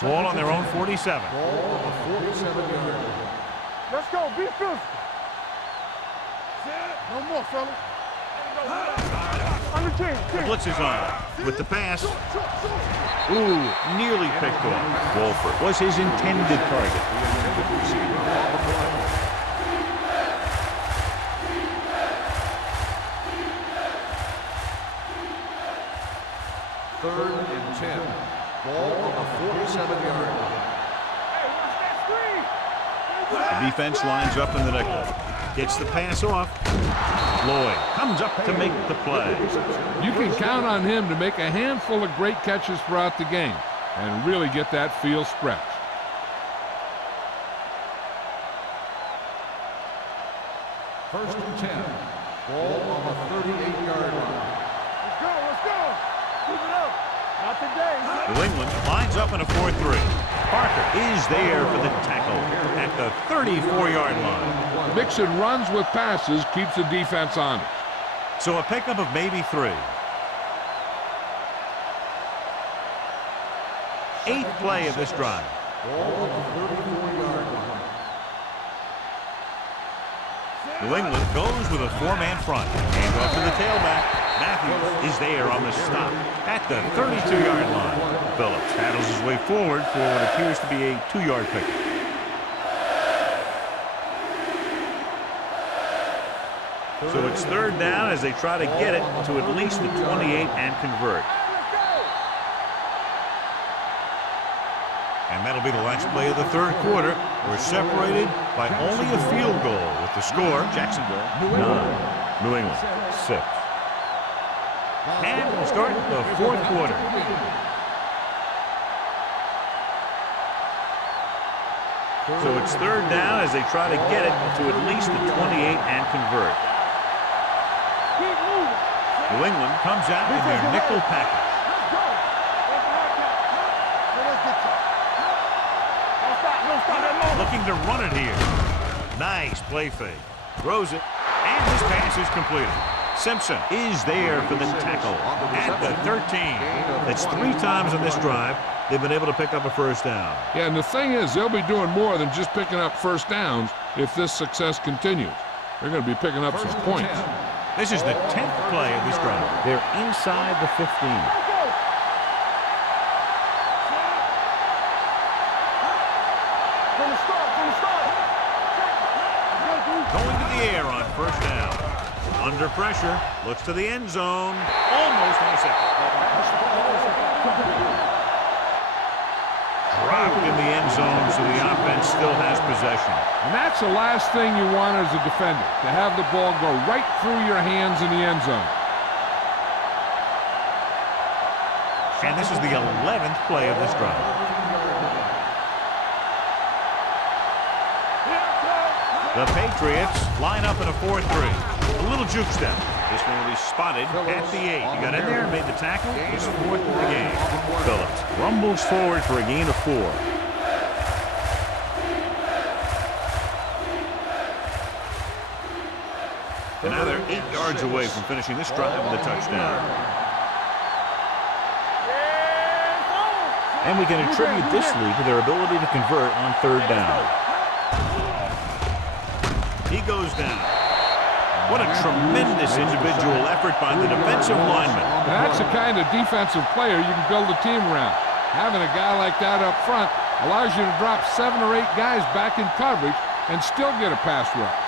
Ball on their own 47. Ball on the 47-yard line. Let's go. Be physical. No more, fella. On the team. The blitz is on with the pass. Ooh, nearly picked off. Wolford was his intended target. Third and 10. Ball on the 47-yard line. Hey, watch that screen. The defense lines up in the nickel. Gets the pass off. Lloyd comes up to make the play. You can count on him to make a handful of great catches throughout the game and really get that field stretched. First and 10. Ball on the 38-yard line. Let's go. Let's go. Keep it up. Not today. New England lines up in a 4-3. Parker is there for the tackle at the 34-yard line. Mixing runs with passes keeps the defense honest. So a pickup of maybe 3. Eighth play of this drive. Ball on the 34-yard line. New England goes with a 4-man front. Hand off to the tailback. Matthews is there on the stop at the 32-yard line. Phillips paddles his way forward for what appears to be a 2-yard pickup. So it's third down as they try to get it to at least the 28 and convert. And that'll be the last play of the third quarter. We're separated by only a field goal with the score, Jacksonville 9, New England 6. And we'll start the fourth quarter. So it's third down as they try to get it to at least the 28 and convert. New England comes out in their nickel package. Looking to run it here. Nice play fake. Throws it, and his pass is completed. Simpson is there for the tackle at the 13. That's 3 times on this drive they've been able to pick up a first down. Yeah, and the thing is, they'll be doing more than just picking up first downs if this success continues. They're going to be picking up some points. This is the 10th play of this drive. They're inside the 15. Going to the air on first down. Under pressure, looks to the end zone. Almost intercepted. Dropped in the end zone, so the offense still has possession. And that's the last thing you want as a defender, to have the ball go right through your hands in the end zone. And this is the 11th play of this drive. The Patriots line up in a 4-3. A little juke step. This one will be spotted at the 8. He got in there and made the tackle. His 4th of the game. Phillips rumbles forward for a gain of 4. And now they're 8 yards away from finishing this drive with a touchdown. And we can attribute this lead to their ability to convert on third down. He goes down. What a tremendous individual effort by the defensive lineman. That's the kind of defensive player you can build a team around. Having a guy like that up front Allows you to drop 7 or 8 guys back in coverage and still get a pass rush.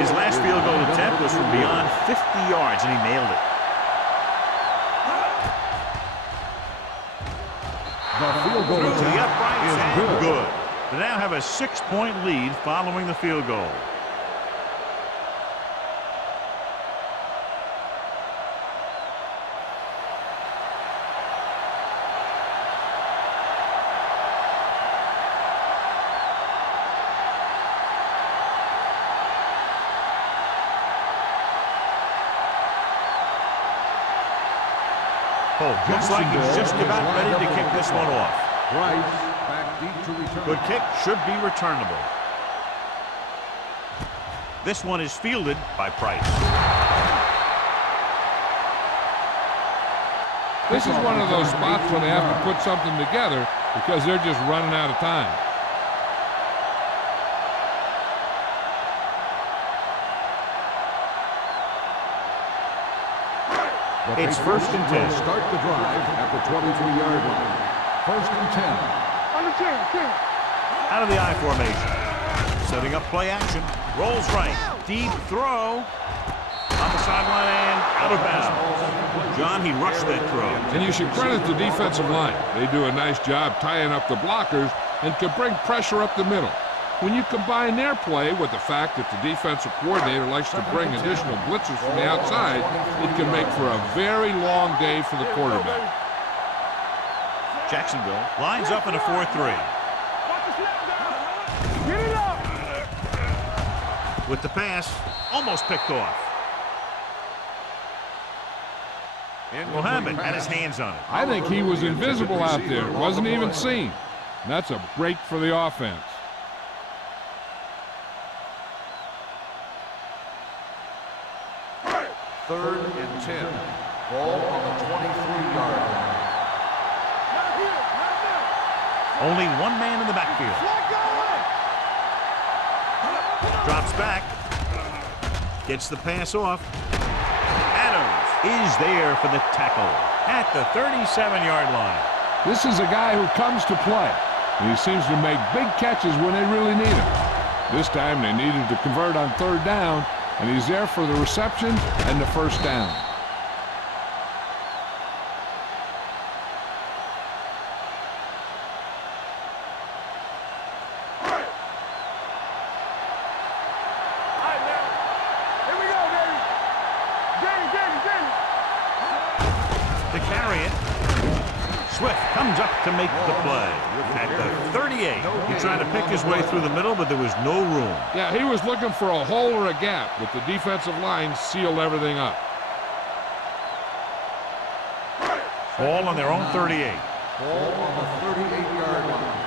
His last field goal attempt was from beyond 50 yards, and he nailed it. The field goal Through the attempt uprights is and good. good. They now have a 6-point lead following the field goal. Looks like he's just about ready to kick this one off. Price back deep to return. Good kick, should be returnable. This one is fielded by Price. This is one of those spots when they have to put something together because they're just running out of time. It's 1st and 10. Start the drive at the 23-yard line. 1st and 10. On the 10. Out of the I formation. Setting up play action. Rolls right. Deep throw. On the sideline and out of bounds. John, he rushed that throw. And you should credit the defensive line. They do a nice job tying up the blockers and can bring pressure up the middle. When you combine their play with the fact that the defensive coordinator likes to bring additional blitzers from the outside, it can make for a very long day for the quarterback. Jacksonville lines up in a 4-3. Get it up. With the pass, almost picked off. Mohammed had his hands on it. I think he was invisible out there. Wasn't even seen. And that's a break for the offense. Third and 10. Ball on the 23-yard line. Only one man in the backfield. Drops back. Gets the pass off. Adams is there for the tackle at the 37-yard line. This is a guy who comes to play. And he seems to make big catches when they really need him. This time they needed to convert on 3rd down, and he's there for the reception and the 1st down. To carry it. Swift comes up to make the play at the 38. He tried to pick his way through the middle, but there was no room. Yeah, he was looking for a hole or a gap, but the defensive line sealed everything up. Ball on their own 38. Ball on the 38-yard line.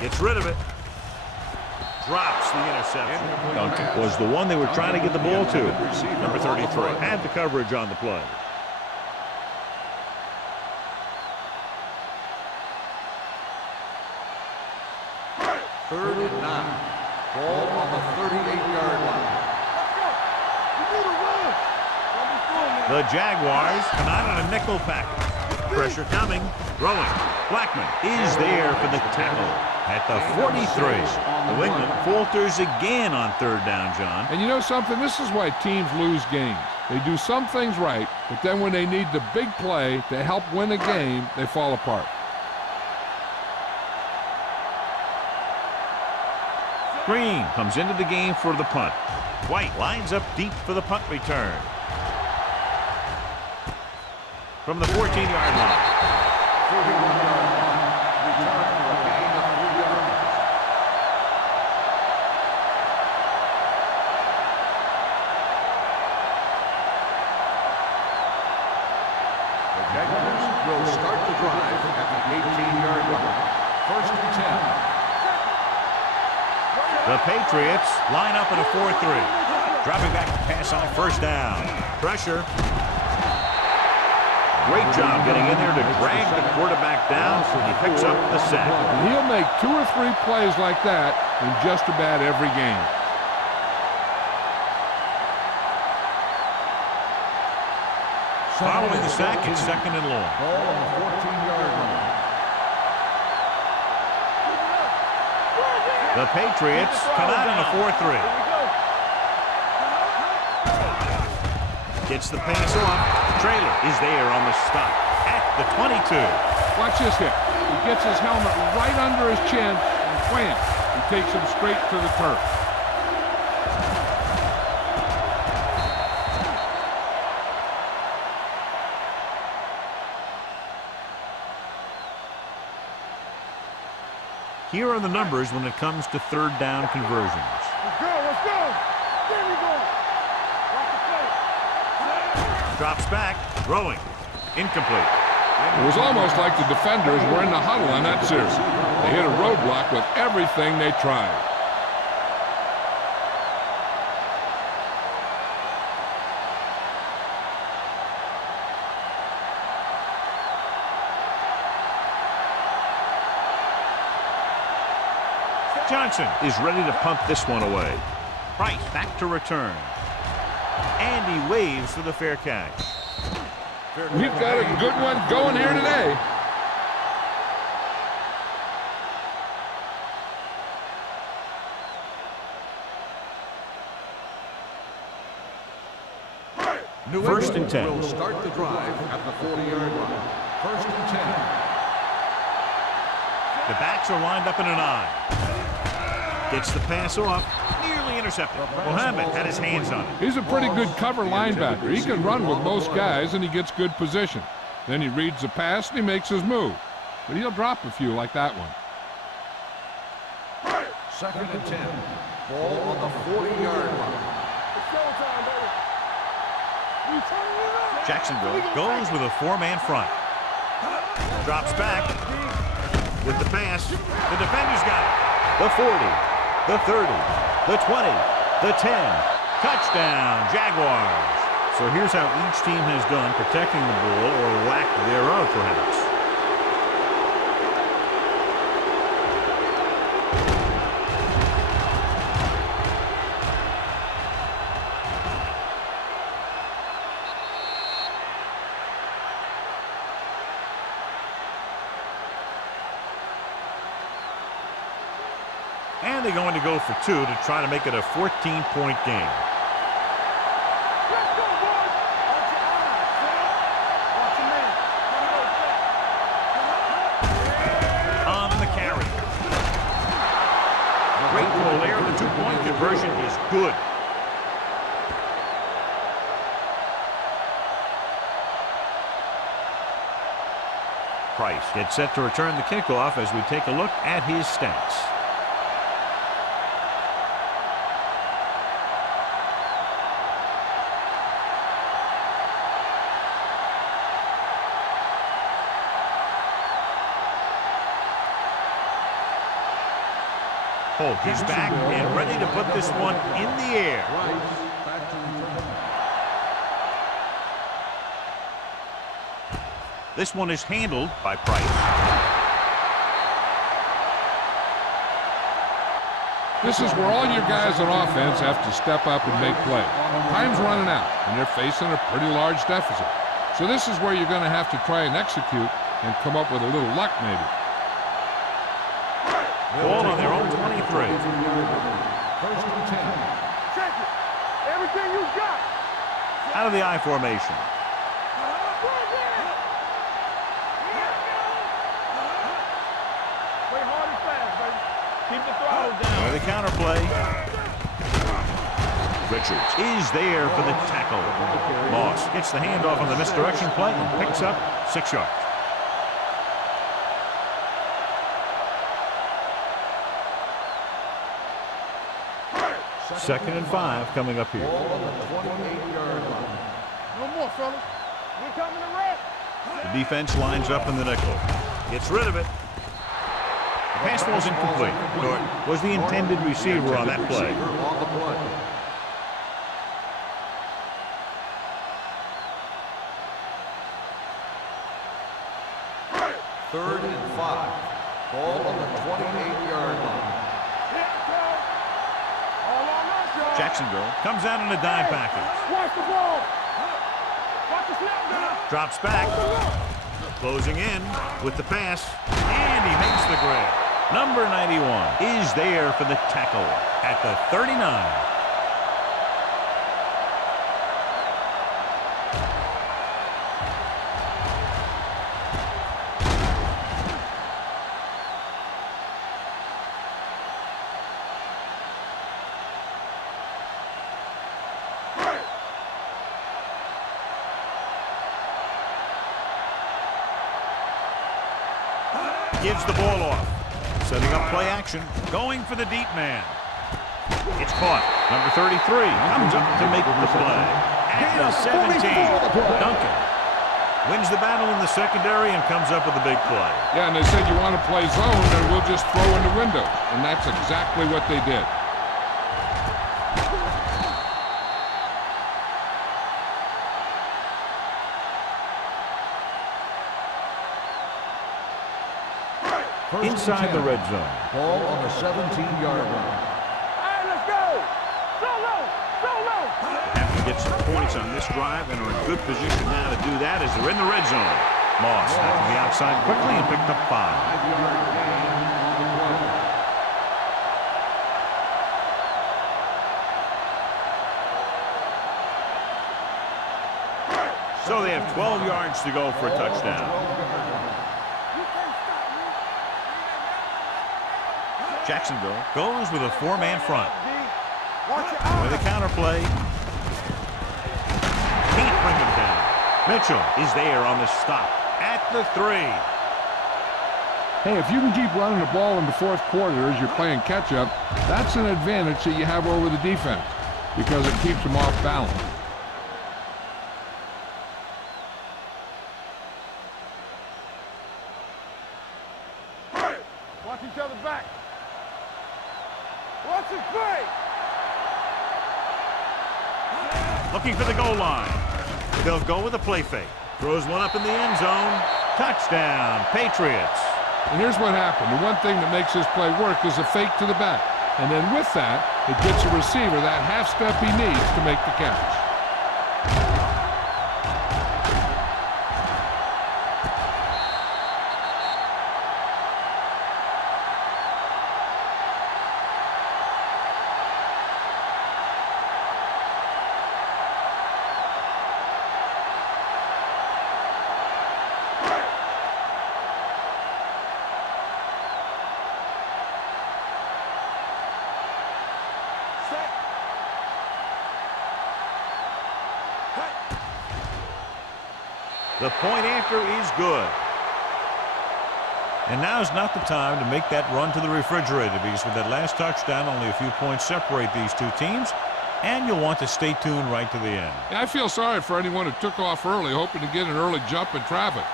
Gets rid of it. Drops the interception. Duncan was the one they were trying to get the ball to. Number 33 had the coverage on the play. Third and 9. Ball on the 38-yard line. The Jaguars come out on a nickel package. Pressure coming. Throwing. Blackman is there for the tackle at the 43. New England falters again on 3rd down, John. And you know something? This is why teams lose games. They do some things right, but then when they need the big play to help win a game, they fall apart. Green comes into the game for the punt. White lines up deep for the punt return. From the 14-yard line. 41-yard punt. Return for a gain of 3 yards. The Jaguars will start the drive at the 18-yard line. 1st and 10. The Patriots line up in a 4-3. Dropping back to pass on 1st down. Pressure. Great job getting in there to drag the quarterback down. He picks up the sack. And he'll make 2 or 3 plays like that in just about every game. Following the sack, it's 2nd and long. Ball on the 14-yard line. The Patriots come out in a 4-3. Gets the pass off. Traylor is there on the stop at the 22. Watch this hit. He gets his helmet right under his chin and wham, he takes him straight to the turf. Here are the numbers when it comes to 3rd down conversions. Let's go, let's go. There we go. Watch the play. Drops back, throwing. Incomplete. It was almost like the defenders were in the huddle on that series. They hit a roadblock with everything they tried. Johnson is ready to pump this one away. Price back to return. And he waves for the fair catch. We've got a good one going here today. New 1st and 10. Will start the drive at the 40-yard line. 1st and 10. The backs are lined up in an I. Gets the pass off. Nearly intercepted. Mohammed had his hands on it. He's a pretty good cover linebacker. He can run with most guys, and he gets good position. Then he reads the pass, and he makes his move. But he'll drop a few like that one. 2nd and 10. Ball on the 40-yard line. It's showtime, baby. We turning it up. Jacksonville goes with a 4-man front. Drops back with the pass. The defender's got it. The 40, the 30, the 20, the 10. Touchdown, Jaguars. So here's how each team has done protecting the ball, or lack thereof, perhaps. And they're going to go for 2 to try to make it a 14-point game. Let's go, boys. Watch your eyes, son. Watch your man. On the carry. Great goal there. The 2-point conversion is good. Price gets set to return the kickoff as we take a look at his stats. Holt is back and ready to put this one in the air. Back to return. This one is handled by Price. This is where all your guys on offense have to step up and make plays. Time's running out, and they're facing a pretty large deficit. So this is where you're going to have to try and execute and come up with a little luck, maybe. Ball on their own 23. 1st and 10. Check it. Everything you got. Out of the I formation. Play hard and fast, baby. Keep the throttle down. With the counterplay. Richards is there for the tackle. Moss gets the handoff on the misdirection play and picks up 6 yards. Second and 5 coming up here. Ball on the 28-yard line. No more, fellas. We're coming to rest. The defense lines up in the nickel. Gets rid of it. The pass ball's incomplete. Norton was the intended receiver on that play. Receiver on the play. Third and 5. Ball on the 28-yard line. All on us, y'all. Jacksonville comes out in a dime package. Watch the ball. Watch the snap now. Drops back. Closing in with the pass. And he makes the grab. Number 91 is there for the tackle at the 39. Gives the ball off. Setting up play action. Going for the deep man. It's caught. Number 33 comes up to make the play. At the 17. Duncan wins the battle in the secondary and comes up with a big play. Yeah, and they said you want to play zone, and we'll just throw in the windows. And that's exactly what they did. Inside the red zone. Ball on the 17-yard line. All right, let's go. Solo, solo. Have to get some points on this drive and are in good position now to do that as they're in the red zone. Moss out to the outside quickly and picked up 5. 5-yard gain on the play. So they have 12 yards to go for a touchdown. Jacksonville goes with a 4-man front. With a counterplay. Can't bring him down. Mitchell is there on the stop at the 3. Hey, if you can keep running the ball in the fourth quarter as you're playing catch-up, that's an advantage that you have over the defense because it keeps them off balance. Watch each other back. Watch his play. Looking for the goal line. They'll go with a play fake. Throws one up in the end zone. Touchdown, Patriots. And here's what happened. The one thing that makes this play work is a fake to the back. And then with that, it gets a receiver that half step he needs to make the catch. The point after is good. And now's not the time to make that run to the refrigerator because with that last touchdown, only a few points separate these two teams, and you'll want to stay tuned right to the end. Yeah, I feel sorry for anyone who took off early hoping to get an early jump in traffic.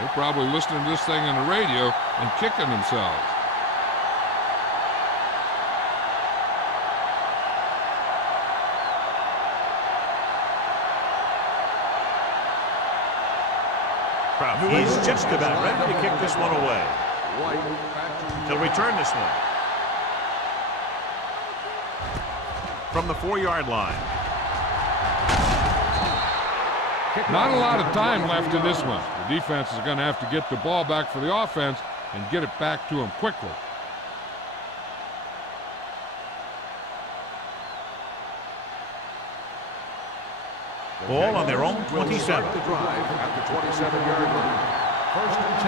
They're probably listening to this thing on the radio and kicking themselves. He's just about ready to kick this one away. He'll return this one. From the 4-yard line. Not a lot of time left in this one. The defense is going to have to get the ball back for the offense and get it back to him quickly. Ball on their own 27. The drive at the 27-yard line. 1st and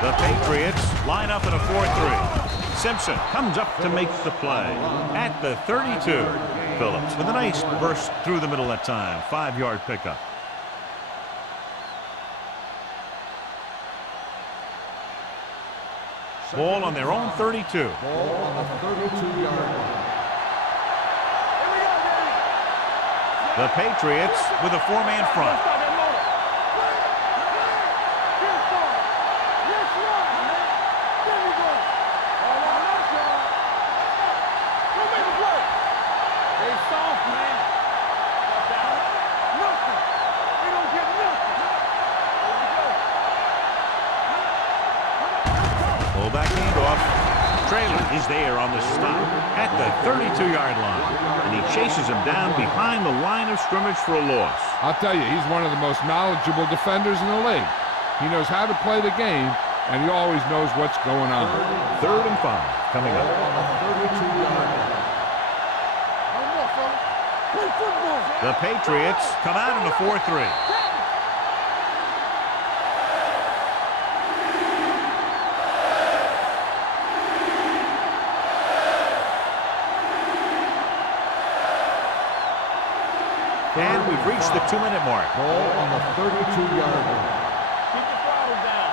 10. The Patriots line up in a 4-3. Simpson comes up to make the play at the 32. Phillips with a nice burst through the middle that time. 5-yard pickup. Ball on their own 32. Ball on the 32-yard line. The Patriots with a 4-man front. Fullback handoff. Trailer is there on the stop at the 32-yard line. And he chases him down behind the line of scrimmage for a loss. I'll tell you, he's one of the most knowledgeable defenders in the league. He knows how to play the game, and he always knows what's going on. 3rd and 5 coming up. The Patriots come out in a 4-3. And we've reached the 2-minute mark. Ball on the 32-yard line. Keep the throttle down.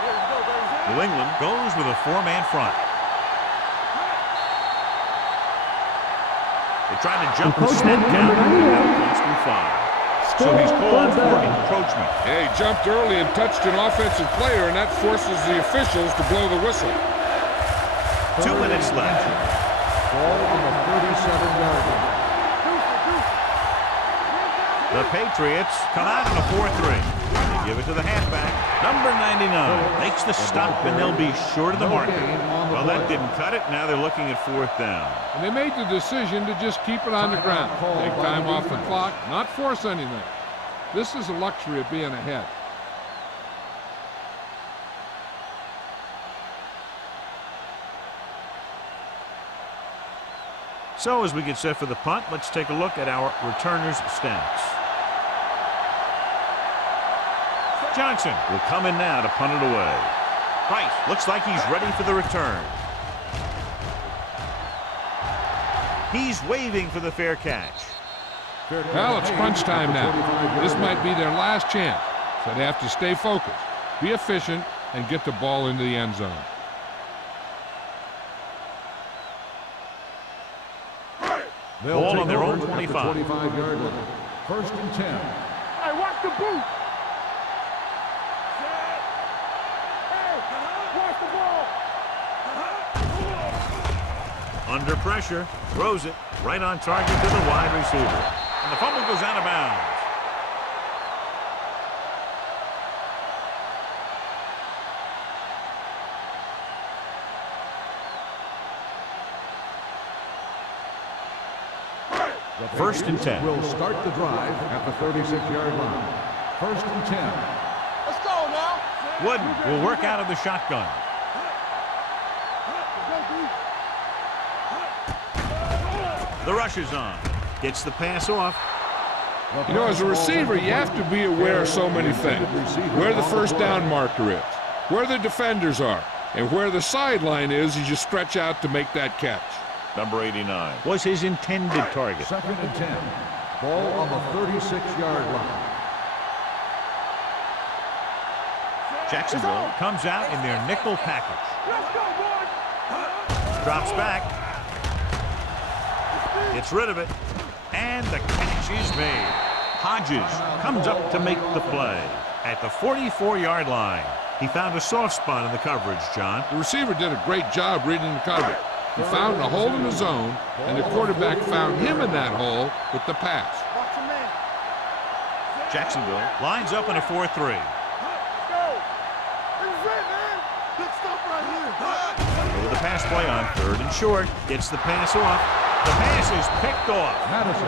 Here we go, baby. New England goes with a 4-man front. They tried to jump the snap down. Comes through 5. So he's called for encroachment. Yeah, he jumped early and touched an offensive player, and that forces the officials to blow the whistle. 2 minutes left. Ball on the 37-yard line. The Patriots come out in a 4-3. They give it to the halfback. Number 99 makes the stop, and they'll be short of the marker. Well, that didn't cut it. Now they're looking at 4th down. And they made the decision to just keep it on the ground. Take time off the clock, not force anything. This is a luxury of being ahead. So as we get set for the punt, let's take a look at our returners' stats. Johnson will come in now to punt it away. Price looks like he's ready for the return. He's waving for the fair catch. Well, it's crunch time now. This might be their last chance, so they have to stay focused, be efficient, and get the ball into the end zone. Ball on their own 25. 25-yard line. 1st and 10. Hey, watch the boot. Hey, watch the ball. Under pressure, throws it right on target to the wide receiver. And the fumble goes out of bounds. The 1st and 10. Will start the drive at the 36-yard line. 1st and 10. Let's go now. Wooden will work out of the shotgun. The rush is on. Gets the pass off. You know, as a receiver, you have to be aware of so many things. Where the 1st down marker is, where the defenders are, and where the sideline is as you stretch out to make that catch. Number 89 was his intended target. 2nd and 10. Ball on the 36-yard line. Jacksonville comes out in their nickel package. Let's go, boys. Drops back. Gets rid of it. And the catch is made. Hodges comes up to make the play. At the 44-yard line, he found a soft spot in the coverage, John. The receiver did a great job reading the coverage. He found a hole in the zone, and the quarterback found him in that hole with the pass. Watch your man. Jacksonville lines up in a 4-3. Let's go. This is it, man. Good stuff right here. With the pass play on 3rd and short. Gets the pass off. The pass is picked off.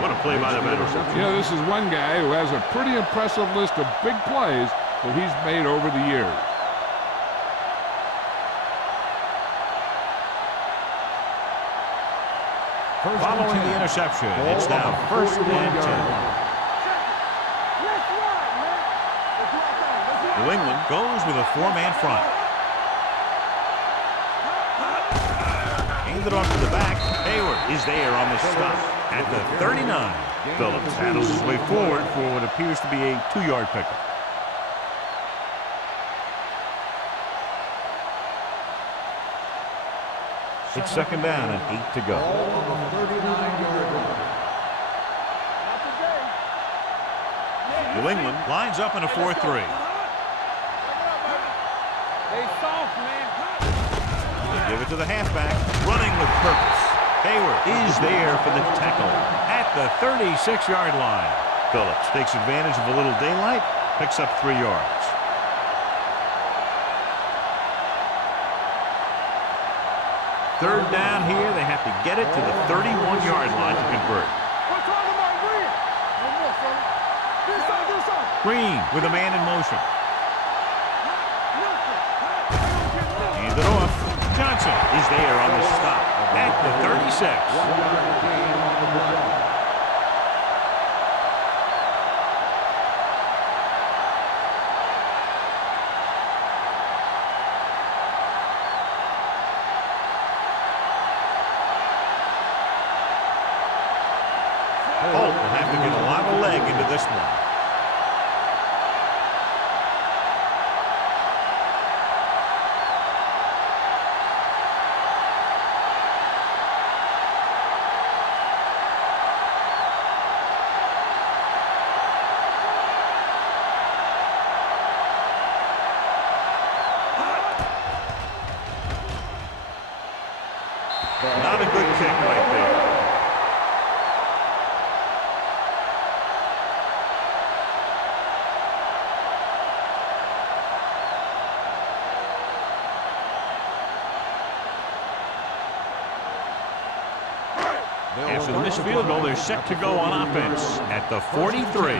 What a play by the veteran. You know, this is one guy who has a pretty impressive list of big plays that he's made over the years. Following the interception, it's now 1st and 10. New England goes with a 4-man front. Handed off to the back. Hayward is there on the stop at the 39. Phillips handles his way forward for what appears to be a 2-yard pickup. It's 2nd down and 8 to go. Ball on the 39-yard line. New England lines up in a 4-3. They soft, man. They give it to the halfback, running with purpose. Hayward is there for the tackle at the 36-yard line. Phillips takes advantage of a little daylight, picks up 3 yards. Third down here, they have to get it to the 31-yard line to convert. Green with a man in motion. Hand it off. Johnson is there on the stop at the 36. 1-yard gain on the play. Holt will have to get a lot of leg into this one. Not a good kick right there. After this field goal, they're set to go on offense at the 43.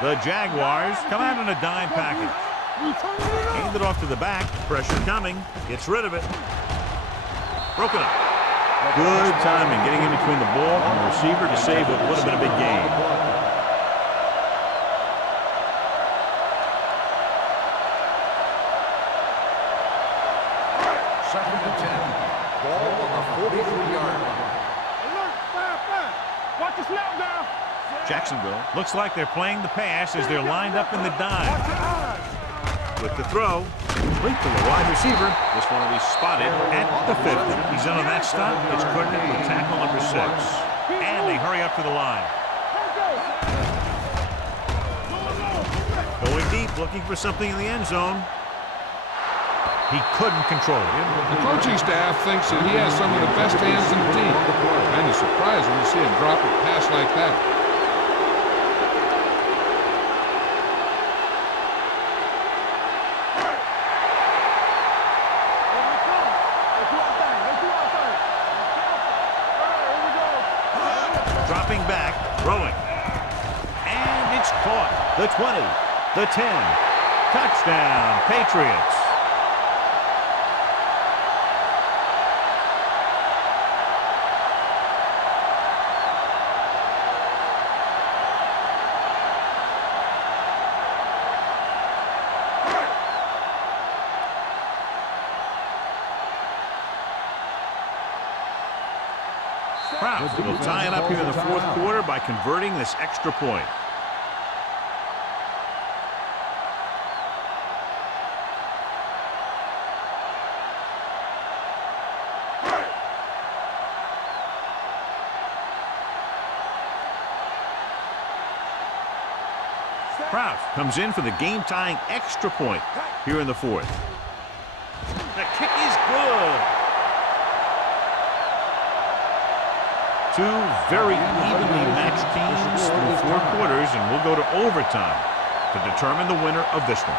The Jaguars come out in a dime package. Hand it off to the back. Pressure coming. Gets rid of it. Broken up. Good timing getting in between the ball and the receiver to save what would have been a big gain. Second and 10. Ball on the 43-yard line. Watch the snap down. Jacksonville looks like they're playing the pass as they're lined up in the dime. With the throw, complete to the wide receiver. This one will be spotted at the 50. He's in on that stop. It's credited with tackle number 6. And they hurry up to the line. Going deep, looking for something in the end zone. He couldn't control it. The coaching staff thinks that he has some of the best hands in the team. Kind of surprising to see him drop a pass like that. Dropping back, throwing. And it's caught. The 20, the 10. Touchdown, Patriots. Browns will tie it up here in the fourth quarter by converting this extra point. Prowse comes in for the game-tying extra point here in the fourth. The kick is good. Two very evenly matched teams through 4 quarters, and we'll go to overtime to determine the winner of this one.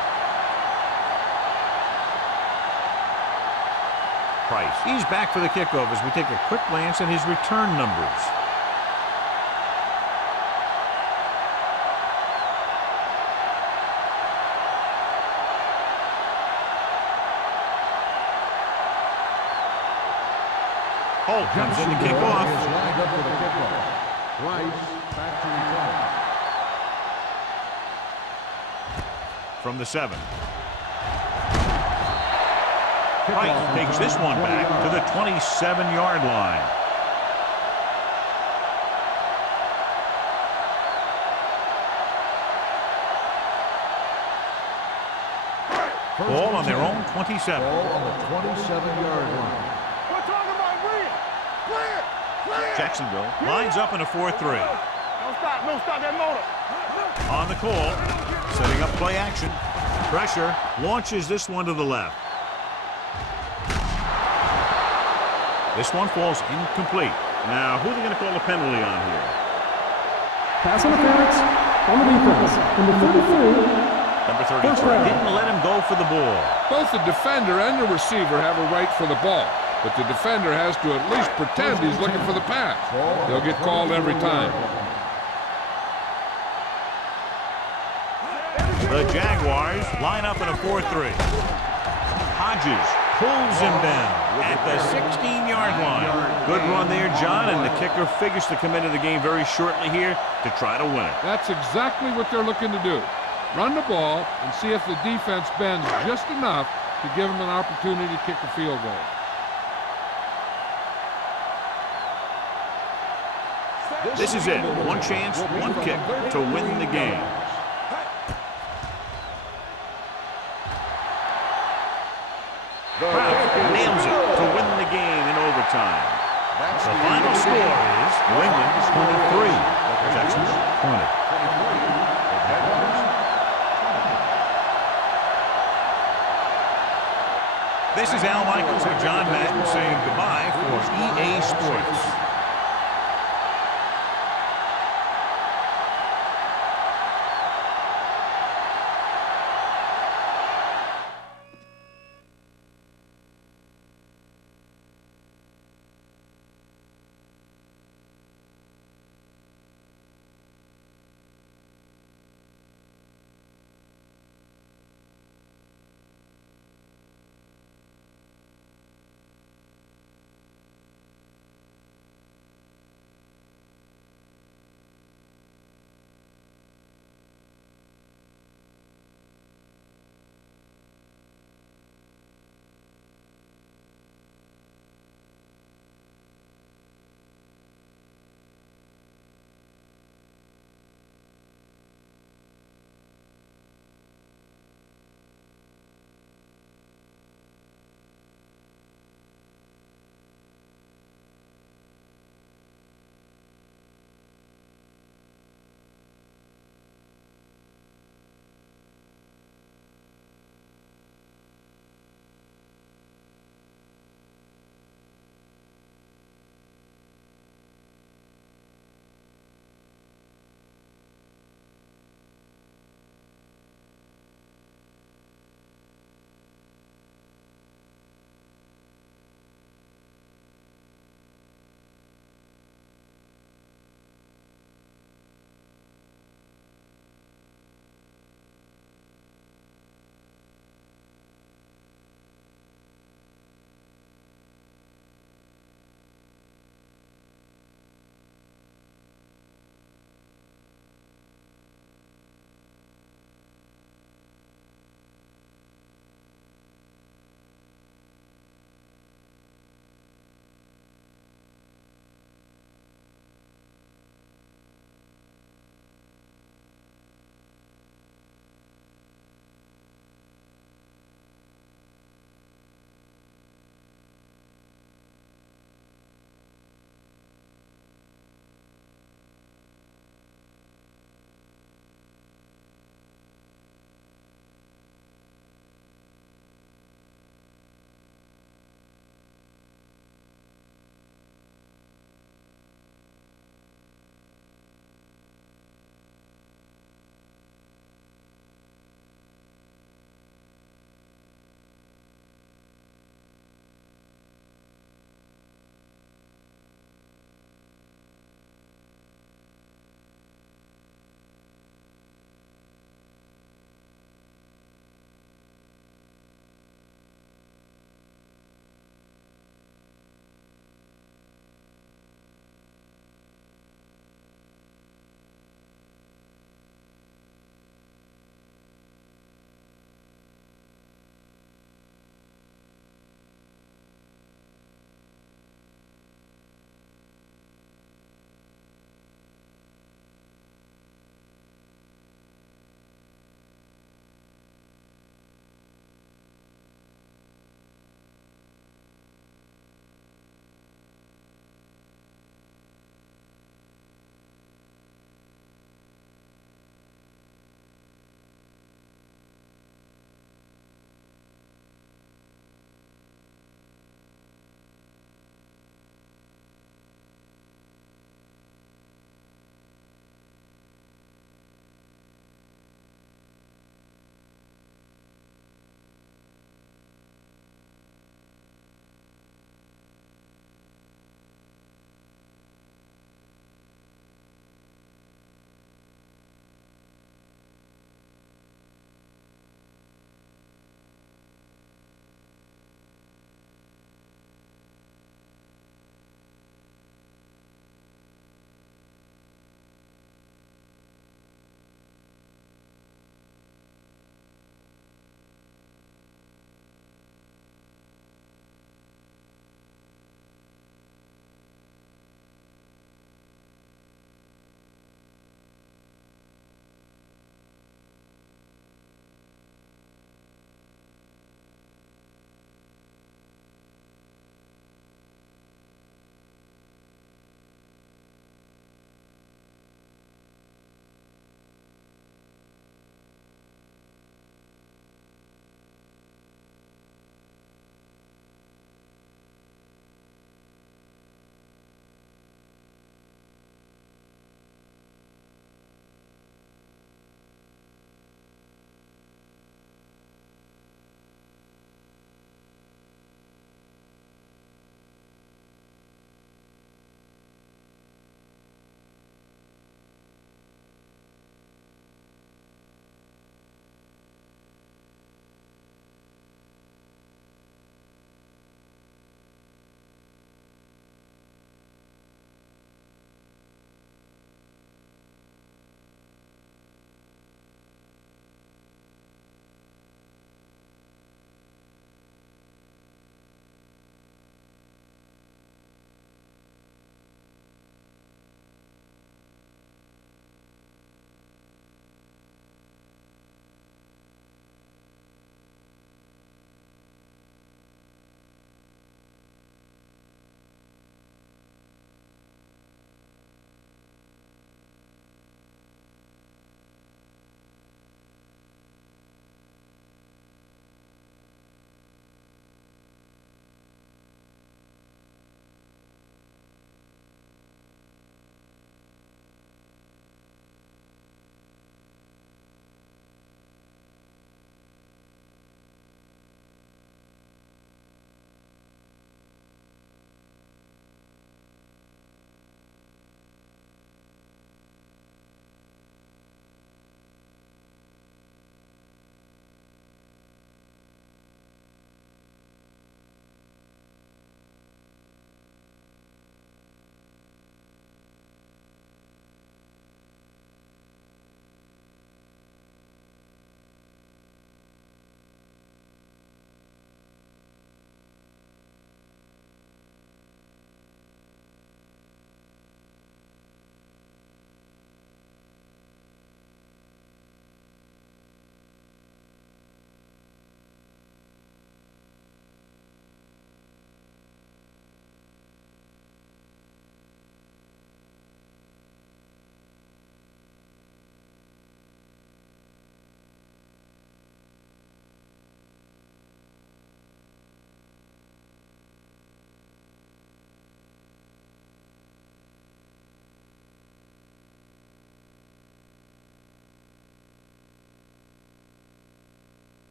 Price, he's back for the kickoff as we take a quick glance at his return numbers. Holt comes in to kick off. Lined up for the kickoff. Rice back to return. From the 7. Price takes this one back to the 27-yard line. Ball on their own 27. Ball on the 27-yard line. Jacksonville lines up in a 4-3. Don't stop that motor. On the call, setting up play action. Pressure, launches this one to the left. This one falls incomplete. Now, who are they going to call a penalty on here? Pass interference on the defense. Number 33, Number 32 First round. didn't let him go for the ball. Both the defender and the receiver have a right for the ball, but the defender has to at least pretend he's looking for the pass. He'll get called every time. The Jaguars line up in a 4-3. Hodges pulls him down at the 16-yard line. Good run there, John, and the kicker figures to come into the game very shortly here to try to win it. That's exactly what they're looking to do. Run the ball and see if the defense bends just enough to give them an opportunity to kick a field goal. This is it. One chance, one kick to win the game. Kraft nails it to win the game in overtime. The final score is New England 23, Texans 20. This is Al Michaels and John Madden saying goodbye for EA Sports.